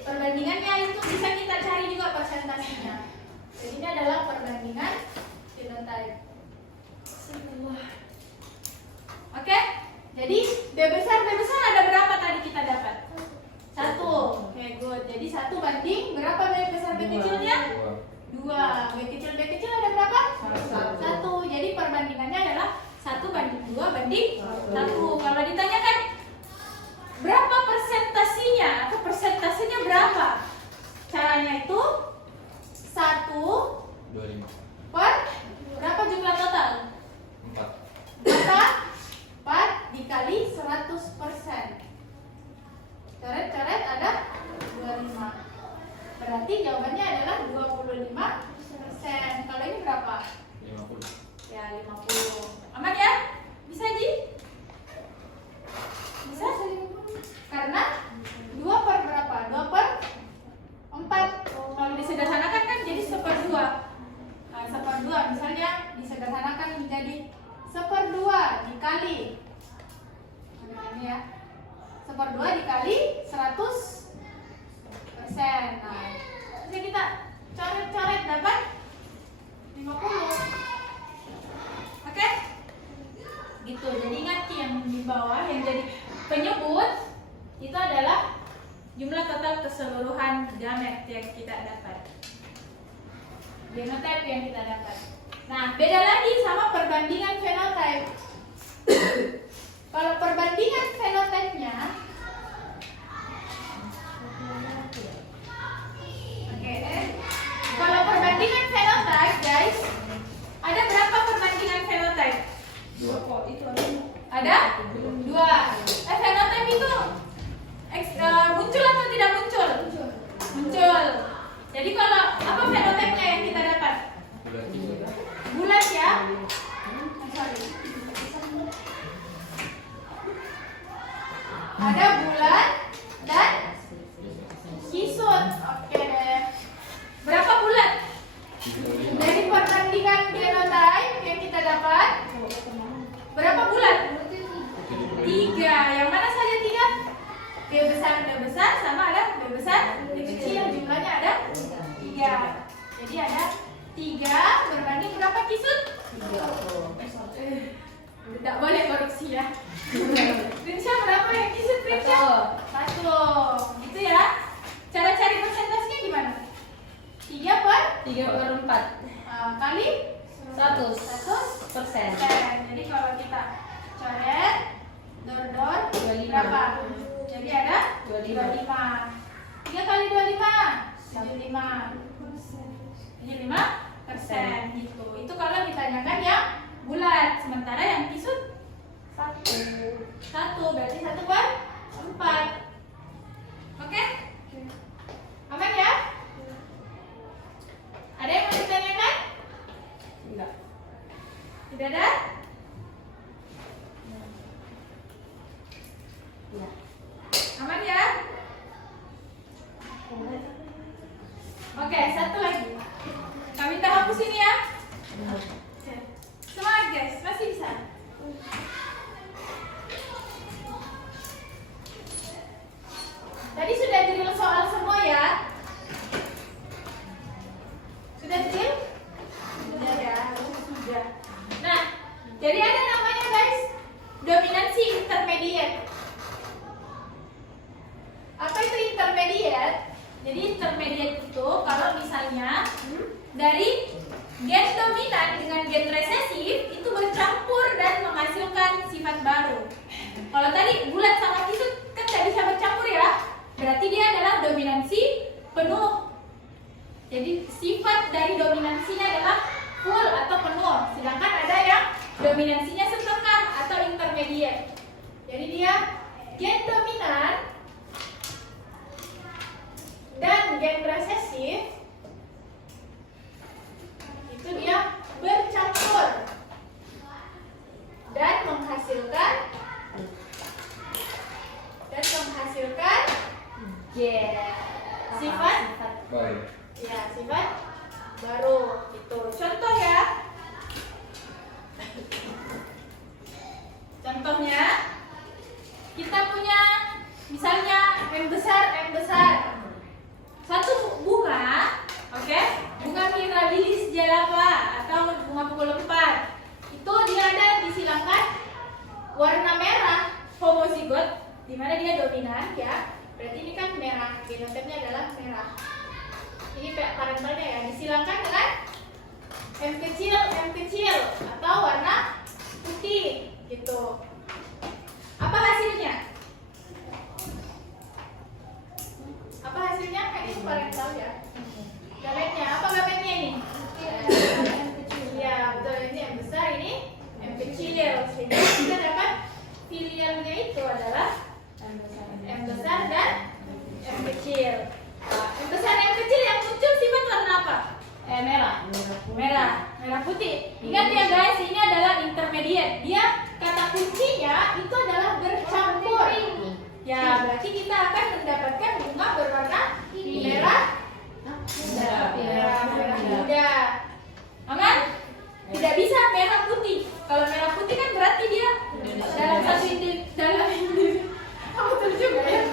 Perbandingannya itu bisa kita cari juga persentasenya. Jadi ini adalah perbandingan phenotype. Oke, jadi B besar ada berapa tadi kita dapat? 1. Oke, good. Jadi 1 banding berapa B besar B kecilnya? 2. B kecil ada berapa? 1. Jadi perbandingannya adalah 1 banding 2 banding 1. Kalau ditanyakan berapa persentasenya atau persentasenya berapa? Caranya itu 1 25. per berapa jumlah total? 4. 4 dikali 100%. Coret-coret ada 25. Berarti jawabannya adalah 25%. Kalau ini berapa? 50. Ya 50. Aman ya? Bisa Ji? Bisa? Karena 2 per berapa? 2 per 4. Kalau disederhanakan kan jadi 1/2. Nah, 1/2 misalnya disederhanakan menjadi 1/2 dikali ini ya, 1/2 dikali 100%. Nah, bisa kita coret-coret dapat 50. Oke? Gitu. Jadi ingat yang di bawah yang jadi penyebut itu adalah jumlah total keseluruhan gamet yang kita dapat. Genotype yang kita dapat. Nah, beda lagi sama perbandingan fenotype. Kalau perbandingan fenotipenya, kalau perbandingan fenotype, guys, ada berapa perbandingan fenotype? 2. Ada 2. Fenotype itu muncul atau tidak muncul? Muncul. Jadi kalau apa fenotipenya yang kita dapat? Bulat ya. Ada bulat dan kisut. Oke deh. Berapa bulat? Dari perbandingan genotype yang kita dapat, berapa bulat? 3. Yang mana saja 3? B besar sama ada B besar B kecil. Jumlahnya ada 3. Jadi ada 3 berbanding berapa kisut? 3. Tidak boleh korupsi ya. Prinsya berapa yang kisut Prinsya? 1. Gitu ya. Cara cari persentasenya gimana? 3 per 3/4 kali 100%. Jadi kalau kita coret dor 25. berapa? Jadi ada 25. 3 kali 25 75. 75% gitu. Itu kalau ditanyakan yang bulat. Sementara yang kisut 1 berarti 1/4. Oke? Aman ya? Ada yang mau ditanyakan? Enggak. Tidak ada? Ya. Aman ya? Oke, satu lagi. Kami minta hapus ini ya. Oke. Semangat guys, masih bisa. Tadi sudah drill soal semua ya? Sudah drill? Sudah ya, sudah. Nah, jadi ada namanya guys, dominansi intermediate. Apa itu intermediate? Jadi intermediate itu kalau misalnya dari gen dominan dengan gen resesif itu bercampur dan menghasilkan sifat baru. Kalau tadi bulat sama kisut kan tidak bisa bercampur ya, berarti dia adalah dominansi penuh. Jadi sifat dari dominansinya adalah full atau penuh, sedangkan ada yang dominansinya setengah atau intermediate. Jadi dia gen dominan dan gen resesif itu dia bercampur dan menghasilkan Gen. sifat Baik. Ya, sifat baru itu. Contoh ya. Contohnya kita punya misalnya M besar. Satu bunga, oke? Bunga mirabilis jalapa atau bunga pukul 4. Itu dia ada disilangkan warna merah homozigot di mana dia dominan ya. Berarti ini kan merah, genotipnya adalah merah. Ini parentalnya ya, disilangkan dengan M kecil atau warna putih gitu. Apa hasilnya? Apa hasilnya? Kan itu parental ya. Gametnya, apa gametnya ini? Iya, betul, ini M besar, ini M kecil. Sehingga kita dapat filialnya itu adalah M besar dan M kecil. M besar M kecil yang muncul sifat warna apa? Merah putih. Ingat ya guys, ini adalah intermediate. Dia kata kuncinya itu adalah bercampur. Ya, berarti kita akan mendapatkan bunga berwarna merah muda. Aman? Tidak bisa merah putih. Kalau merah putih kan berarti dia dalam satu individu. Betul juga ya.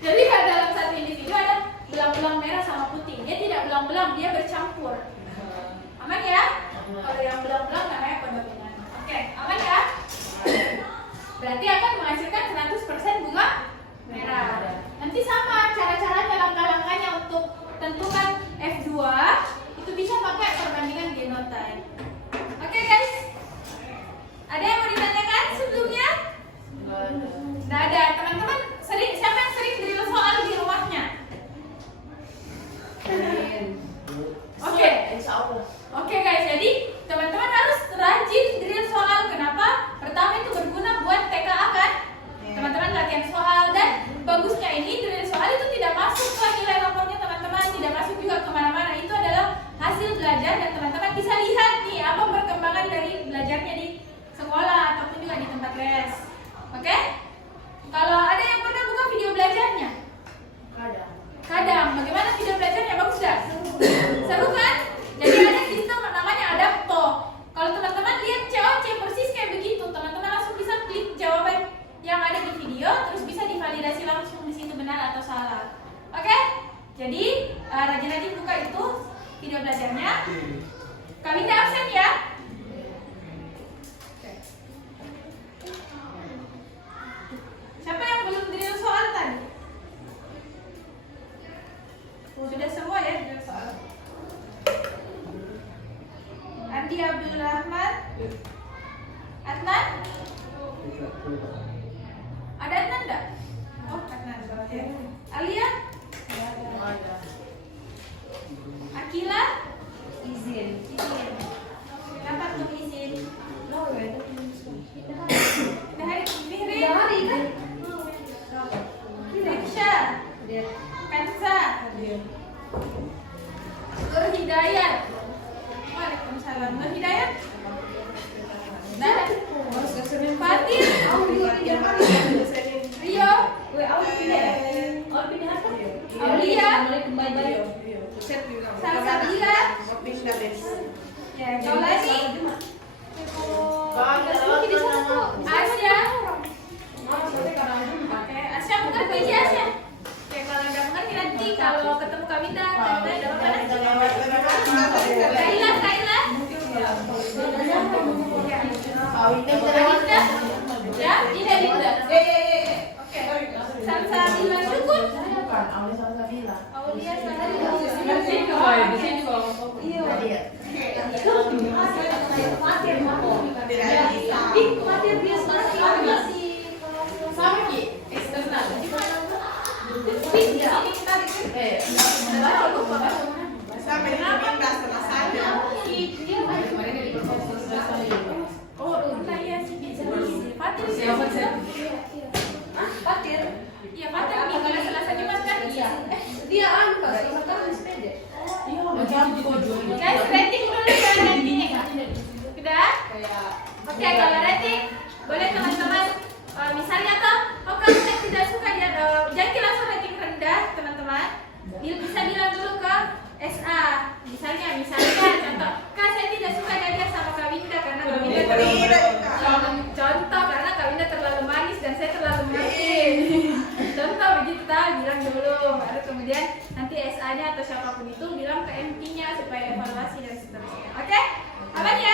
Jadi kalau dalam satu individu ada belang-belang merah sama putih. Dia tidak belang-belang, dia bercampur. Aman ya? Kalau yang belang-belang namanya kondominan. Oke, aman ya? Berarti akan menghasilkan 100% bunga merah. Nanti sama cara-caranya, langkah-langkahnya untuk tentukan F2 itu bisa pakai perbandingan genotype. Oke guys? Ada yang mau ditanyakan sebelumnya? Nggak ada. Teman-teman siapa yang sering drill soal di rumahnya? Oke guys, jadi teman-teman harus rajin drill soal. Kenapa? Pertama itu berguna buat TKA kan? Teman-teman latihan soal, dan bagusnya ini drill soal itu tidak masuk ke nilai raportnya teman-teman, tidak masuk juga kemana-mana. Itu adalah hasil belajar dan teman-teman bisa lihat nih apa perkembangan dari belajarnya di sekolah ataupun juga di tempat les. Oke? Kalau ada yang pernah buka video belajarnya? Kadang. Bagaimana video belajarnya? Bagus gak? Seru kan? Jadi ada sistem namanya adapto. Kalau teman-teman lihat COC persis kayak begitu, teman-teman langsung bisa klik jawaban yang ada di video, terus bisa divalidasi langsung di situ benar atau salah. Oke? Jadi rajin-rajin buka itu video belajarnya. Kami tidak absen ya. Siapa yang belum drill soal tadi? Sudah semua ya drill soal. Andi Abdul Rahman, Adnan? Ada Adnan enggak? Oh, Adnan. Alia? Akila? Izin. Kenapa tuh izin? Hari kan? Riksha? Kansa? Nur Hidayat? Waalaikumsalam. Nur Hidayat? Nah, Fatir? Rio? Aulia? Salsabila? Ya, kau lagi? Asya? Oke, Asya bukan biji Asya. Oke, kalau udah mengerti nanti kalau ketemu Kaminda, Kaminda ada mana? Kaila? Kaminda? Ya, ini Linda. Oke, Salsabila Sukun? Aulia Fatir? Iya, Fatir nih, kalau Selasa Jumat kan? Dia kan sepeda. Iya, kakaknya atau siapapun itu bilang ke MT-nya supaya evaluasi dan seterusnya. Oke? Apa nih